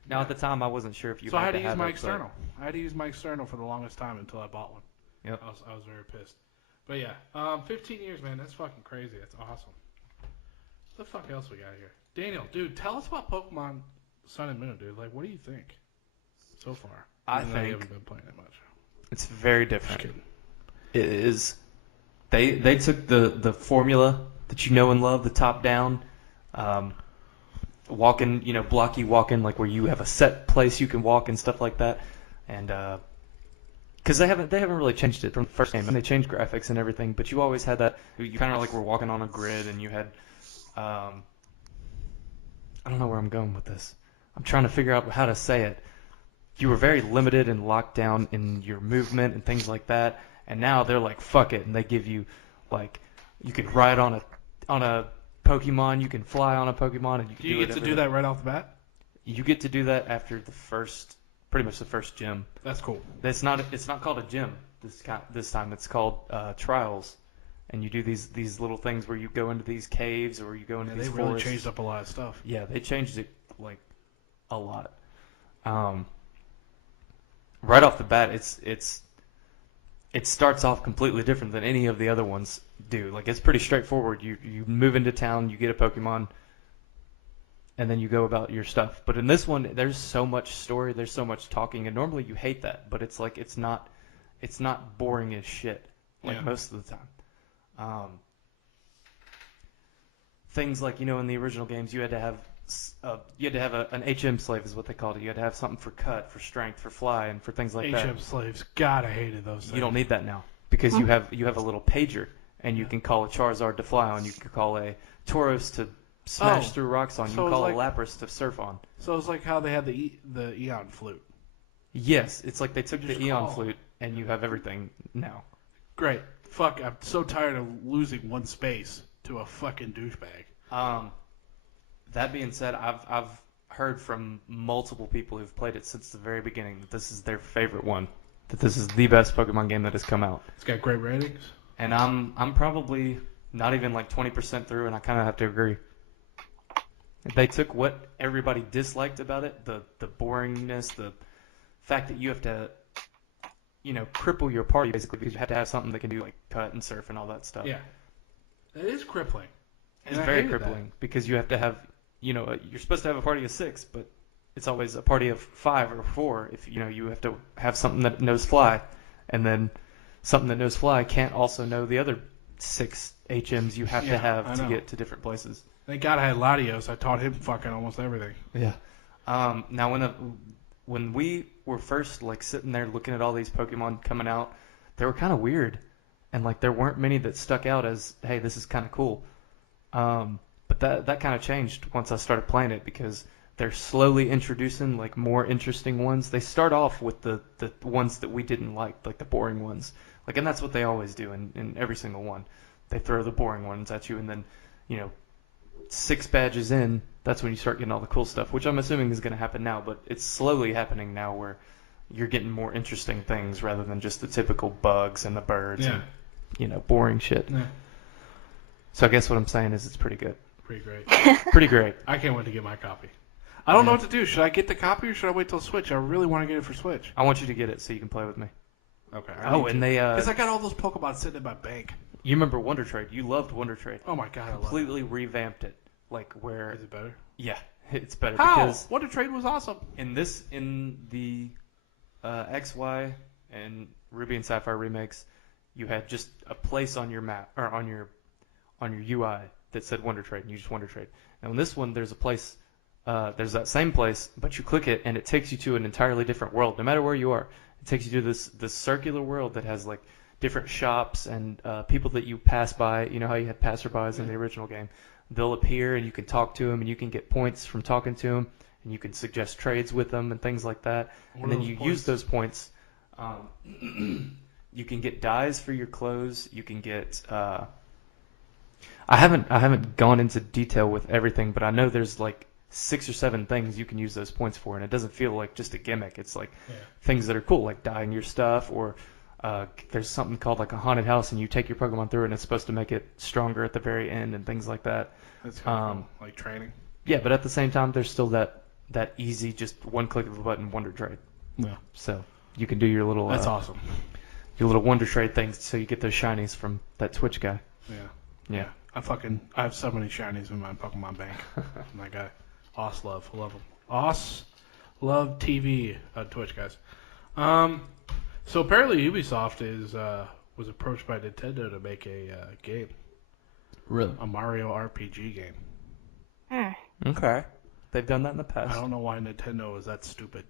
Now, at the time, I wasn't sure if you So I had to have use my it, external. I had to use my external for the longest time until I bought one. Yep. I was very pissed. But yeah, 15 years, man. That's fucking crazy. That's awesome. What the fuck else we got here? Daniel, dude, tell us about Pokemon Sun and Moon, dude. Like, what do you think so far? I Even though think you haven't been playing it much. it's very different. Just kidding. It is. They took the formula that you know and love, the top down, walking, blocky walking, like where you have a set place you can walk and stuff like that, and because they haven't really changed it from the first game. And they changed graphics and everything, but you always had that. You kind of like were walking on a grid, and you had. I don't know where I'm going with this. I'm trying to figure out how to say it. You were very limited and locked down in your movement and things like that. And now they're like, fuck it, and they give you, like, you can ride on a Pokemon, you can fly on a Pokemon, and you can do you get to do that right off the bat? You get to do that after pretty much the first gym. That's cool. It's not called a gym this time. It's called trials, and you do these little things where you go into these caves or you go into these forests. They really changed up a lot of stuff. Yeah, they changed it like a lot. Right off the bat, it starts off completely different than any of the other ones do. Like, it's pretty straightforward. You move into town, you get a Pokemon, and then you go about your stuff. But in this one, there's so much story, there's so much talking, and normally you hate that, but it's like it's not boring as shit like most of the time. Things like, in the original games, you had to have an HM slave is what they called it. You had to have something for cut, for strength, for fly, and for things like that. HM slaves. God, I hated those things. You don't need that now because you have a little pager, and you can call a Charizard to fly on. You can call a Tauros to smash through rocks on. You can call a Lapras to surf on. So it's like how they had the Eon flute. Yes, it's like they took the Eon flute, and you have everything now. Great. Fuck, I'm so tired of losing one space to a fucking douchebag. That being said, I've heard from multiple people who've played it since the very beginning that this is their favorite one, that this is the best Pokemon game that has come out. It's got great ratings. And I'm probably not even like 20% through, and I kind of have to agree. They took what everybody disliked about it, the boringness, the fact that you have to, cripple your party basically because you have to have something that can do like cut and surf and all that stuff. Yeah, it is crippling. It's very crippling because you have to have, you're supposed to have a party of 6, but it's always a party of 5 or 4 if, you have to have something that knows fly, and then something that knows fly can't also know the other 6 HMs you have to have to get to different places. Thank God I had Latios. I taught him fucking almost everything. Yeah. Now when we were first like sitting there looking at all these Pokemon coming out, they were kind of weird, and like there weren't many that stuck out as, hey, this is kind of cool. But that kind of changed once I started playing it because they're slowly introducing like more interesting ones. They start off with the ones that we didn't like the boring ones. Like, and that's what they always do in every single one. They throw the boring ones at you, and then, 6 badges in, that's when you start getting all the cool stuff, which I'm assuming is going to happen now, but it's slowly happening now where you're getting more interesting things rather than just the typical bugs and the birds and, boring shit. Yeah. So I guess what I'm saying is it's pretty good. Pretty great. Pretty great. I can't wait to get my copy. I don't know what to do. Should I get the copy or should I wait till Switch? I really want to get it for Switch. I want you to get it so you can play with me. Okay. Because I got all those Pokemon sitting in my bank. You remember Wonder Trade. You loved Wonder Trade. Oh my God, I love it. Completely revamped it. Like where... Is it better? Yeah, it's better. How? Because Wonder Trade was awesome. in the XY and Ruby and Sapphire remakes, you had just a place on your map, or on your UI that said Wonder Trade, and you just Wonder Trade. Now in this one, there's a place... there's that same place, but you click it, and it takes you to an entirely different world, no matter where you are. It takes you to this circular world that has like different shops and people that you pass by. You know how you had passerbys in the original game. they'll appear and you can talk to them and you can get points from talking to them and you can suggest trades with them and things like that. And then you use those points. You can get dyes for your clothes. You can get. I haven't gone into detail with everything, but I know there's like 6 or 7 things you can use those points for, and it doesn't feel like just a gimmick. It's like things that are cool, like dyeing your stuff, or there's something called like a haunted house, and you take your Pokemon through, and it's supposed to make it stronger at the very end, and things like that. That's kind of cool. Like training. Yeah, but at the same time, there's still that easy, just one click of a button Wonder Trade. Yeah. So you can do your little. That's awesome. Your little Wonder Trade things, so you get those shinies from that Twitch guy. Yeah. I have so many shinies in my Pokemon bank. My guy, love him. Love TV Twitch guys. So apparently Ubisoft was approached by Nintendo to make a game. Really? A Mario RPG game. Okay. They've done that in the past. I don't know why Nintendo is that stupid.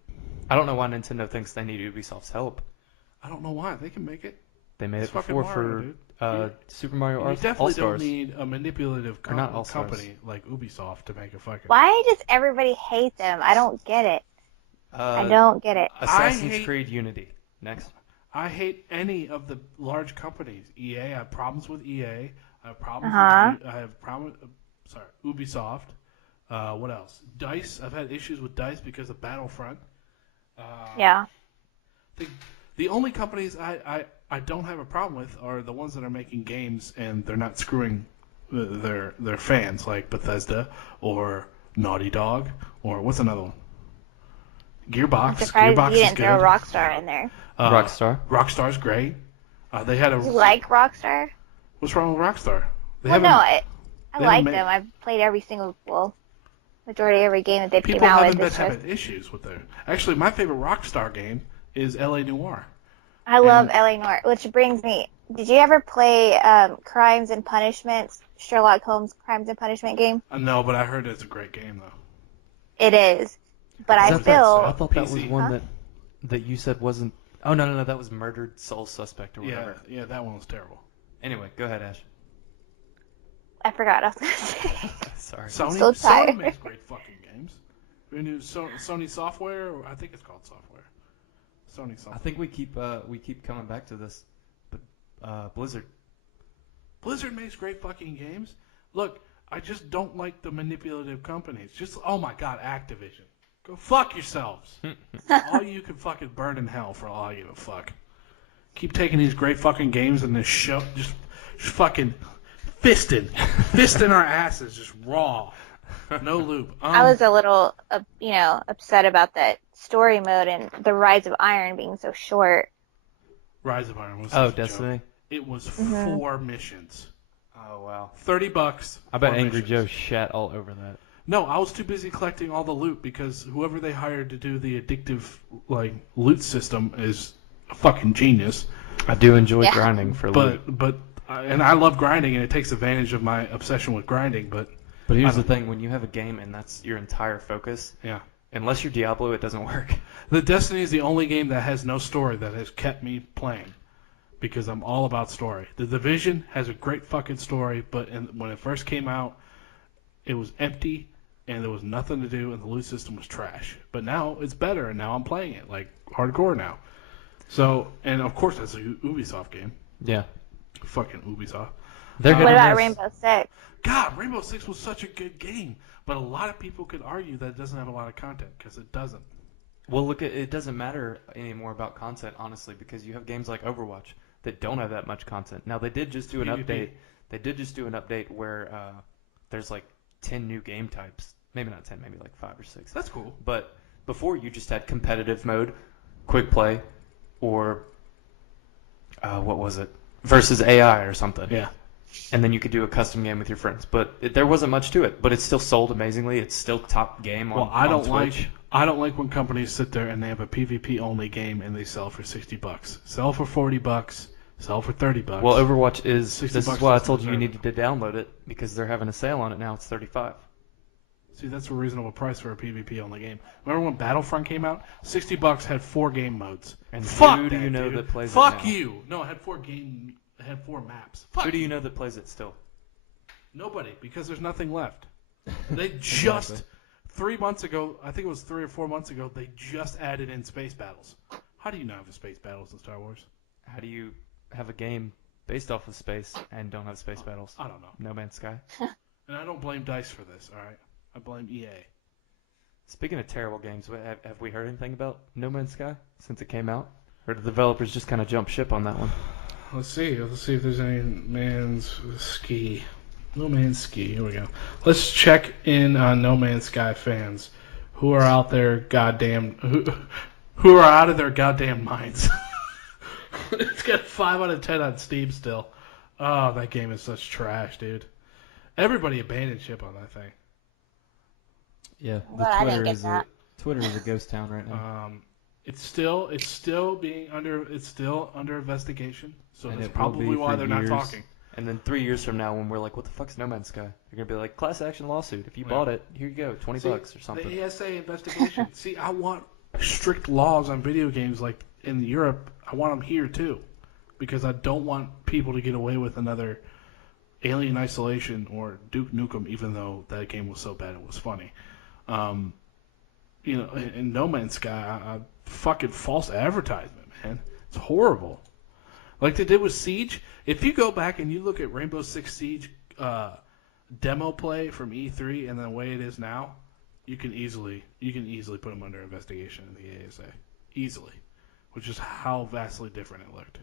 I don't know why Nintendo thinks they need Ubisoft's help. I don't know why. They can make it. They made It's it before Mario, for Super Mario You All-Stars. definitely don't need a manipulative Or not All-Stars. company like Ubisoft to make a fucking... Why does everybody hate them? I don't get it. I don't get it. Assassin's Creed Unity. Next. I hate any of the large companies. EA, I have problems with EA. I have problems Ubisoft. What else? DICE. I've had issues with DICE because of Battlefront. Yeah. The only companies I don't have a problem with are the ones that are making games and they're not screwing their fans, like Bethesda or Naughty Dog or what's another one? Gearbox. I'm surprised Gearbox you didn't is throw good. Rockstar in there. Rockstar's great. They had a. You like Rockstar? What's wrong with Rockstar? I like them. I've played majority every game that they've came People out haven't with. been having issues with their. Actually, my favorite Rockstar game is L.A. Noire. I love L.A. Noire, which brings me. Did you ever play Crimes and Punishments, Sherlock Holmes Crimes and Punishment game? No, but I heard it's a great game though. It is, but I thought that was one that you said wasn't. Oh no, that was Murdered Soul Suspect or whatever. Yeah, that one was terrible. Anyway, go ahead, Ash. I forgot what I was going to say. Sorry. Sony makes great fucking games. We knew Sony Software, or I think it's called Software. Sony Software. I think we keep coming back to this, but Blizzard. Blizzard makes great fucking games. Look, I just don't like the manipulative companies. Just, oh my god, Activision. Go fuck yourselves. All you can fucking burn in hell for all I give a fuck. Keep taking these great fucking games and this show, just fucking fisting our asses, just raw. No loop. I was a little, upset about that story mode and the Rise of Iron being so short. Rise of Iron was Destiny? Joke. It was 4 missions. Oh, wow. $30. I bet Angry Joe shat all over that. No, I was too busy collecting all the loot because whoever they hired to do the addictive loot system is a fucking genius. I do enjoy grinding for loot. And I love grinding, and it takes advantage of my obsession with grinding, But here's the thing: when you have a game and that's your entire focus, unless you're Diablo, it doesn't work. The Destiny is the only game that has no story that has kept me playing, because I'm all about story. The Division has a great fucking story, but when it first came out, it was empty, and there was nothing to do, and the loot system was trash. But now it's better, and now I'm playing it like hardcore now. So, and of course that's a Ubisoft game. Yeah. Fucking Ubisoft. What about Rainbow Six? God, Rainbow Six was such a good game, but a lot of people could argue that it doesn't have a lot of content, because it doesn't. Well, look, it doesn't matter anymore about content, honestly, because you have games like Overwatch that don't have that much content. Now, they did just do an update. They did just do an update where there's like 10 new game types. Maybe not 10, maybe like 5 or 6. That's cool. But before, you just had competitive mode, quick play, or what was it? Versus AI or something. Yeah. And then you could do a custom game with your friends. But there wasn't much to it. But it still sold amazingly. It's still top game on Twitch. I don't like when companies sit there and they have a PvP only game and they sell for $60. Sell for $40. Sell for $30. Well, Overwatch is. This is why I told you deserve needed to download it, because they're having a sale on it now. It's $35. See, that's a reasonable price for a PvP only game. Remember when Battlefront came out? $60 had 4 game modes. And fuck who do you know dude. that plays fuck it now? you. No, it had 4 maps. Fuck Who do you know that plays it still? Nobody, because there's nothing left. They just 3 months ago, I think it was 3 or 4 months ago, they just added in space battles. How do you not have space battles in Star Wars? How do you have a game based off of space and don't have space battles? I don't know. No Man's Sky. And I don't blame DICE for this, all right? I blame EA. Speaking of terrible games, have we heard anything about No Man's Sky since it came out? Or did the developers just kind of jump ship on that one? Let's see. Let's see if there's any Man's Ski. No Man's Ski. Here we go. Let's check in on No Man's Sky fans who are out there who are out of their goddamn minds. It's got 5 out of 10 on Steam still. Oh, that game is such trash, dude. Everybody abandoned ship on that thing. Yeah, Well, I didn't get that. Twitter is a ghost town right now. It's still under investigation. So And that's it will probably be why for they're not years. talking. And then 3 years from now, when we're like, what the fuck's No Man's Sky? You're going to be like, class action lawsuit. If you bought it, here you go, $20 or something. The ESA investigation. See, I want strict laws on video games like in Europe. I want them here too, because I don't want people to get away with another Alien Isolation or Duke Nukem, even though that game was so bad it was funny. In No Man's Sky, fucking false advertisement, man. It's horrible. Like they did with Siege. If you go back and you look at Rainbow Six Siege demo play from E3 and the way it is now, you can easily put them under investigation in the ASA. Easily. Which is how vastly different it looked.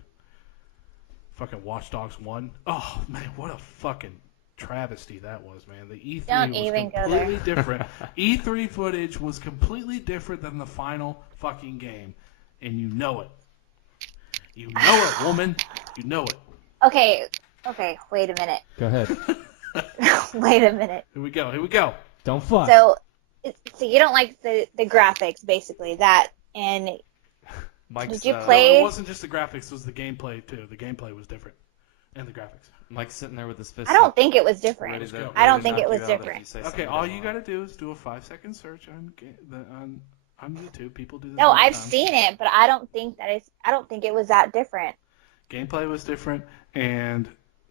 Fucking Watch Dogs 1. Oh, man, what a fucking travesty that was, man. The E3 Don't was even go completely there. different. E3 footage was completely different than the final fucking game. And you know it. You know it, woman. You know it. Okay, wait a minute. Go ahead. Wait a minute. Here we go. Don't fuck. So you don't like the graphics, basically, that, and Mike's, did you No, play? it wasn't just the graphics, it was the gameplay, too. The gameplay was different. And the graphics. Mike's sitting there with his fist I don't up, think it was ready different. to- I don't ready to think it knock was you out if different. you say Okay, something all doesn't you gotta do is do a 5-second search on YouTube. People do this No, all the I've time. seen it, but I don't think it was that different. Gameplay was different, and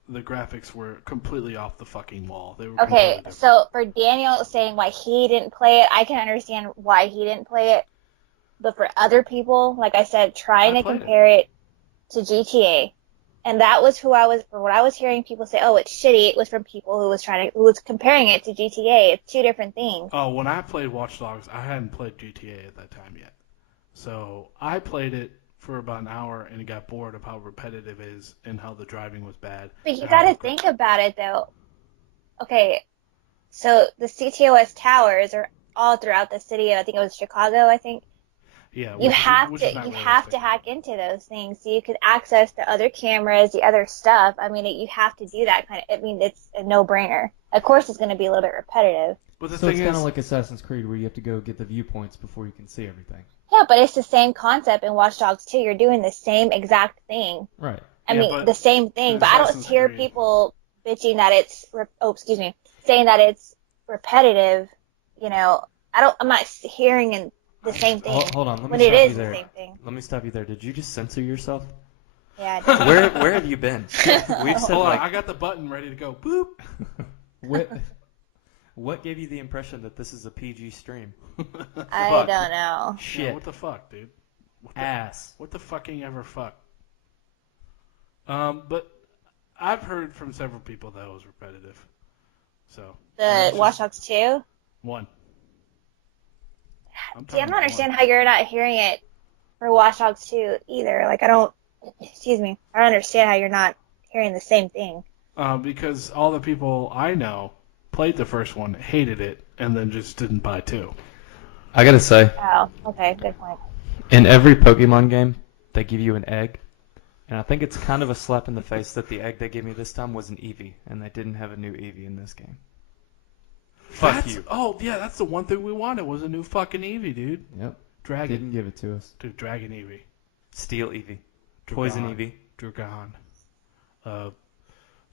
the graphics were completely off the fucking wall. They were Okay, completely different. so for Daniel saying why he didn't play it, I can understand why he didn't play it. But for other people, like I said, trying I to played compare it to GTA, and that was what I was hearing people say, oh, it's shitty. It was from people who was comparing it to GTA. It's two different things. Oh, when I played Watch Dogs, I hadn't played GTA at that time yet. So I played it for about an hour and got bored of how repetitive it is and how the driving was bad. But you and got how to think about it, though. Okay, so the CTOS towers are all throughout the city of, I think it was Chicago, I think. Yeah, You have which to is not have realistic. to hack into those things so you could access the other cameras, the other stuff. I mean, you have to do that kind of. I mean, it's a no-brainer. Of course, it's going to be a little bit repetitive. But the So thing it's kind is, of like Assassin's Creed where you have to go get the viewpoints before you can see everything. Yeah, but it's the same concept in Watch Dogs 2. You're doing the same exact thing. Right. I Yeah, mean, but the same thing. in But I don't Assassin's hear Creed- people bitching that it's. Saying that it's repetitive. You know, I'm not hearing the same thing. Hold on, let me when it stop you is there. the same thing. Let me stop you there. Did you just censor yourself? Yeah. I did. Where have you been? We've said hold on, like I got the button ready to go. Boop. what gave you the impression that this is a PG stream? I Fuck. don't know. Shit. Yeah, what the fuck, dude? Ass. What the fucking ever fuck? But I've heard from several people that it was repetitive. So The it's Watch just Dogs 2. one. See, I don't understand how you're not hearing it for Watch Dogs 2 either. Like, I don't understand how you're not hearing the same thing. Because all the people I know played the first one, hated it, and then just didn't buy 2. I gotta say, Oh, okay, good point. in every Pokemon game, they give you an egg, and I think it's kind of a slap in the face that the egg they gave me this time was an Eevee, and they didn't have a new Eevee in this game. Fuck you. Oh, yeah, that's the one thing we wanted was a new fucking Eevee, dude. Yep. Dragon. Didn't give it to us. Dude, Dragon Eevee. Steel Eevee. Dragon. Poison Eevee. Dragon.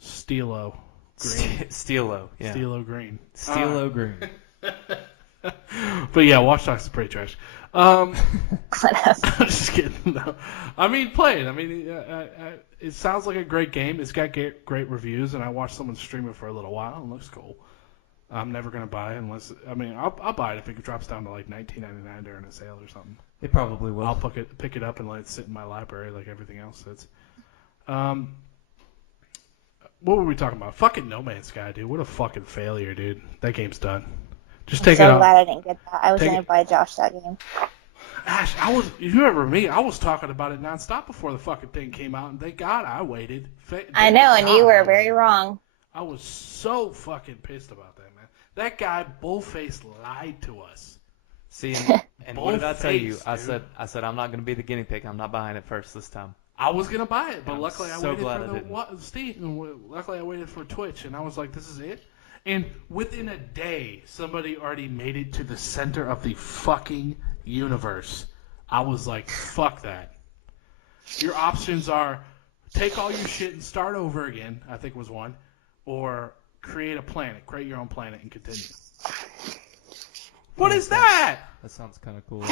Steelo. Green. Steelo, yeah. Steelo Green. Steelo Green. But yeah, Watch Dogs is pretty trash. I'm just kidding. No. I mean, play it. I mean, it sounds like a great game. It's got great reviews, and I watched someone stream it for a little while. It looks cool. I'm never gonna buy it unless I'll buy it if it drops down to like $19.99 during a sale or something. It probably will. I'll pick it up and let it sit in my library like everything else sits. What were we talking about? Fucking No Man's Sky, dude. What a fucking failure, dude. That game's done. Just take it I'm so out. glad I didn't get that. I was going to buy Josh that game. Ash, if you remember me, I was talking about it nonstop before the fucking thing came out, and thank God I waited. I know, and you were very wrong. I was so fucking pissed about that, man. That guy bullface lied to us. See, and what did I tell you? I said I'm not going to be the guinea pig. I'm not buying it first this time. I was gonna buy it, but I'm luckily I so waited glad for Steam. Luckily I waited for Twitch, and I was like, "This is it." And within a day, somebody already made it to the center of the fucking universe. I was like, "Fuck that." Your options are take all your shit and start over again. I think was one, or create a planet, create your own planet, and continue. What is that? That sounds kind of cool.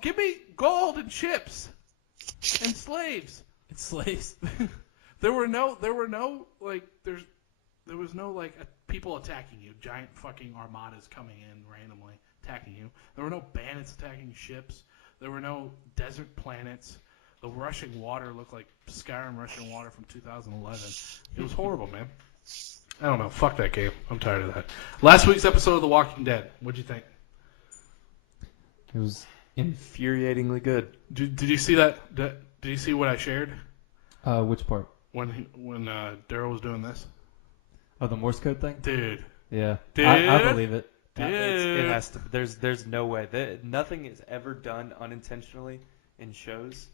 Give me gold and ships. And slaves. It's slaves. There was no people attacking you, giant fucking armadas coming in randomly attacking you. There were no bandits attacking ships. There were no desert planets. The rushing water looked like Skyrim rushing water from 2011. It was horrible, man. I don't know. Fuck that game. I'm tired of that. Last week's episode of The Walking Dead. What'd you think? It was infuriatingly good. Did you see that? Did you see what I shared? Which part? When Daryl was doing this? Oh, the Morse code thing? Dude. Yeah. Dude. I believe it. It has to. There's no way. Nothing is ever done unintentionally in shows,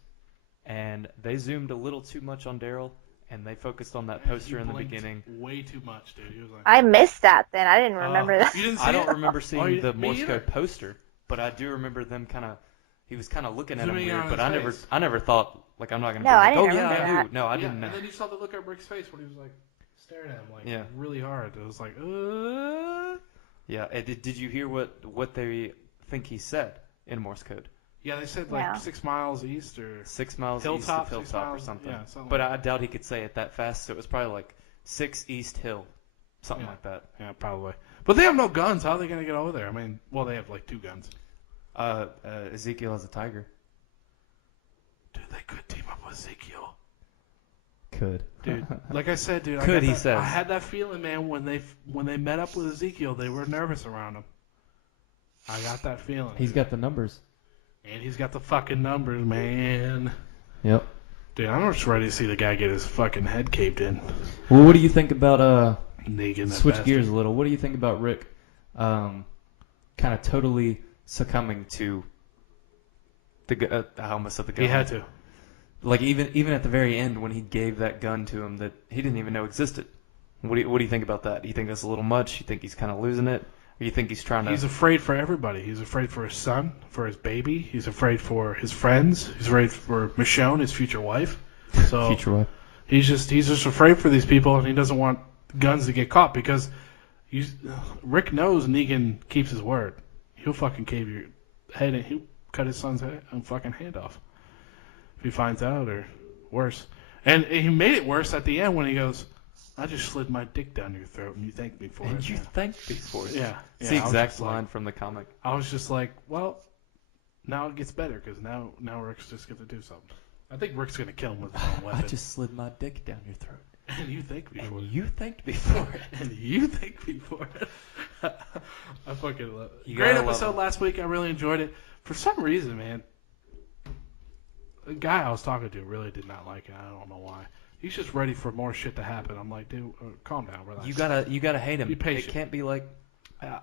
and they zoomed a little too much on Daryl, and they focused on that poster in the beginning. Way too much, dude. He was like, I missed that then. I didn't remember that. You didn't see I don't it? remember seeing the me Morse either. code poster, but I do remember them kind of. He was kind of looking at him Zooming in weird, on but his I never thought like I'm not gonna. No, be I like, didn't oh yeah, remember I that. knew. No, I Yeah, didn't know. and then you saw the look on Rick's face when he was like staring at him like Yeah. really hard. It was like, Yeah. Did you hear what they think he said in Morse code? Yeah, they said like Yeah. 6 miles east or 6 miles Hilltop, east of 6 Hilltop or miles, something. yeah, something But like I doubt he could say it that fast, so it was probably like 6 East Hill, something Yeah. like that. Yeah, probably. But they have no guns. How are they gonna get over there? I mean, well, they have like 2 guns. Ezekiel has a tiger. Dude, they could team up with Ezekiel. Could. Dude, like I said, dude, Could, he says. I had that feeling, man, when they met up with Ezekiel, they were nervous around him. I got that feeling. He's dude. got the numbers. And he's got the fucking numbers, man. Yep. Dude, I'm just ready to see the guy get his fucking head caved in. Well, what do you think about Negan, that switch bastard. gears a little? What do you think about Rick kind of totally succumbing to the almost of the gun? He had to. like even at the very end when he gave that gun to him that He didn't even know existed. What do you think about that? Do you think that's a little much? You think he's kind of losing it? Or you think he's trying to... He's afraid for everybody. He's afraid for his son, for his baby. He's afraid for his friends. He's afraid for Michonne, his future wife. So future wife. he's just afraid for these people, and he doesn't want guns to get caught because Rick knows Negan keeps his word. He'll fucking cave your head in. He'll cut his son's head and fucking hand off if he finds out, or worse. And he made it worse at the end when he goes, "I just slid my dick down your throat, and you thanked me for it." And you thanked me for it. Yeah. It's the I was exact just like- line from the comic. I was just like, well, now it gets better because now Rick's just going to do something. I think Rick's going to kill him with his own weapon. I just slid my dick down your throat. And you thanked me for it. And you thanked me for it. And you thanked me for it. I fucking love it. You Great gotta love episode it. last week. I really enjoyed it. For some reason, man, the guy I was talking to really did not like it. I don't know why. He's just ready for more shit to happen. I'm like, dude, calm down, relax. You gotta hate him. Be patient. It can't be like.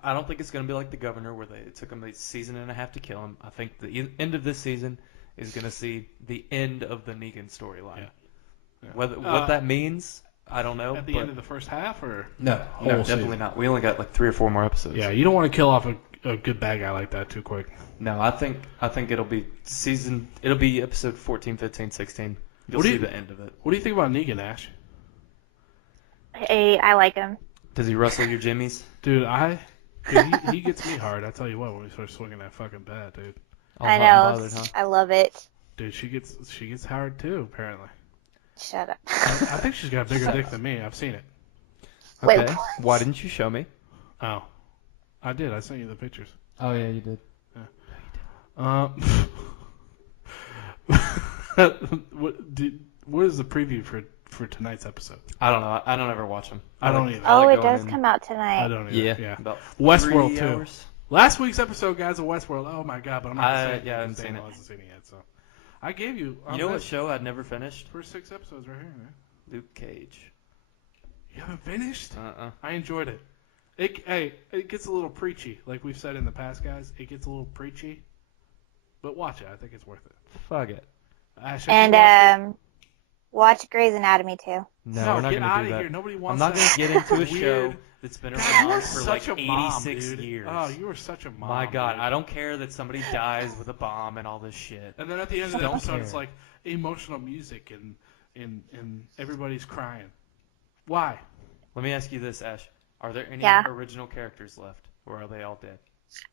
I don't think it's gonna be like the Governor, where it took him a season and a half to kill him. I think the end of this season is gonna see the end of the Negan storyline. Yeah. What that means, I don't know. At the but end of the first half, or No, no, definitely not. We only got like 3 or 4 more episodes. yeah, you don't want to kill off a good bad guy like that too quick. No, I think it'll be It'll be episode 14, 15, 16. You'll see the end of it. What do you think about Negan, Ash? I like him. Does he rustle your jimmies? Dude, he gets me hard. I tell you what, when he starts swinging that fucking bat, dude. All I hot know. and bothered, huh? I love it. Dude, she gets hard too, apparently. Shut up. I think she's got a bigger dick than me. I've seen it. Wait, Okay. what? Why didn't you show me? Oh. I did. I sent you the pictures. Oh yeah, you did. What is the preview for tonight's episode? I don't know. I don't ever watch them. I don't either. Oh, like it going does in- come out tonight. I don't either. Yeah. About Westworld 3 too. hours. Last week's episode, guys, of Westworld. Oh my god, but I'm not gonna say it yeah, I because haven't seen Daniel it. hasn't seen it yet. So I gave you. You know what show I'd never finished? First 6 episodes right here, man. Luke Cage. You haven't finished? Uh-uh. I enjoyed it. It gets a little preachy, like we've said in the past, guys. It gets a little preachy, but watch it. I think it's worth it. Fuck it. Ash, have you watched And watch Grey's Anatomy too. it? No, we're not get gonna out do of that. here. Nobody I'm wants not that. gonna get into a show Weird. that's been God, around you're for such like a mom, 86 dude. years. Oh, you are such a mom. My God, dude. I don't care that somebody dies with a bomb and all this shit. And then at the end of the Don't episode, care. it's like emotional music and everybody's crying. Why? Let me ask you this, Ash. Are there any Yeah. original characters left, or are they all dead?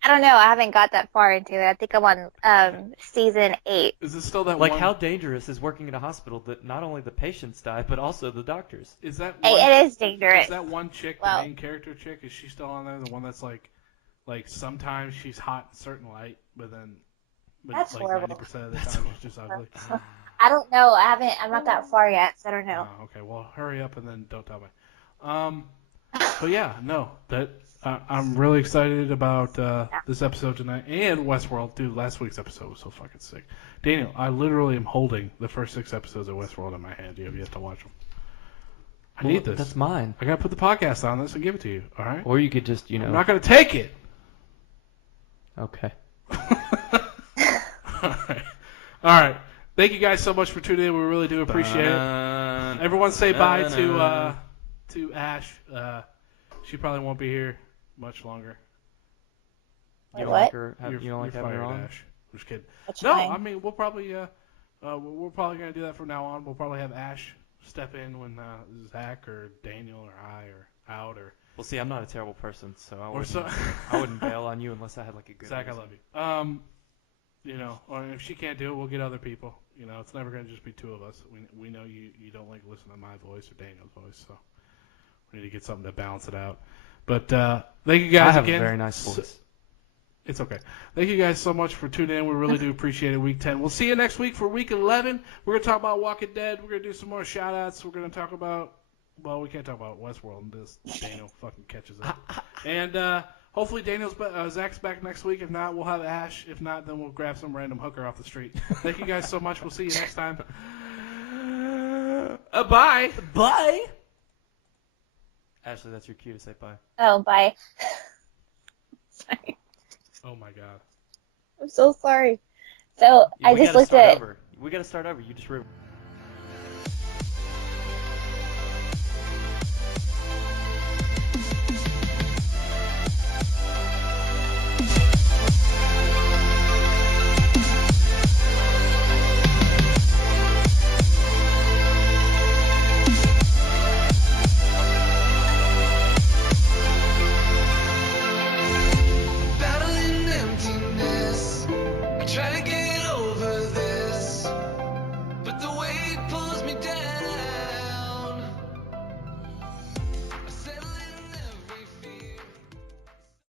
I don't know. I haven't got that far into it. I think I'm on season 8. Is it still that Like, one? how dangerous is working in a hospital that not only the patients die, but also the doctors? Is that It, one? it is dangerous. Is that one chick, Well- the main character chick? Is she still on there? The one that's like sometimes she's hot in certain light, but That's like horrible. 90% of the time she's just ugly. I don't know. I'm not that far yet, so I don't know. Oh, okay, well, hurry up and then don't tell me. But yeah, no, I'm really excited about this episode tonight and Westworld. Dude, last week's episode was so fucking sick. Daniel, I literally am holding the first 6 episodes of Westworld in my hand. You have yet to watch them. I need this. That's mine. I gotta put the podcast on this and give it to you. All right. Or you could just, I'm not gonna take it. Okay. All right. Thank you guys so much for tuning in. We really do appreciate it. Everyone say bye to Ash. She probably won't be here much longer. You don't What? like her? You don't like you're having her fired, on? Ash. I'm just kidding. That's No, fine. I mean we're probably gonna do that from now on. We'll probably have Ash step in when Zack or Daniel or I are out or Well, see, I'm not a terrible person, so I or wouldn't, so. I wouldn't bail on you unless I had like a good Zack, I reason. love you. You know, or if she can't do it, we'll get other people. You know, it's never going to just be 2 of us. We know you don't like listening to my voice or Daniel's voice, so we need to get something to balance it out. But thank you guys I have again. a very nice voice. It's okay. Thank you guys so much for tuning in. We really do appreciate it. Week 10. We'll see you next week for Week 11. We're going to talk about Walking Dead. We're going to do some more shout-outs. We're going to talk about, well, we can't talk about Westworld until Daniel fucking catches up. And hopefully Zach's back next week. If not, we'll have Ash. If not, then we'll grab some random hooker off the street. Thank you guys so much. We'll see you next time. Bye. Bye! Ashley, that's your cue to say bye. Oh, bye. Sorry. Oh, my God. I'm so sorry. So I We just gotta looked start at. over. We gotta start over. You just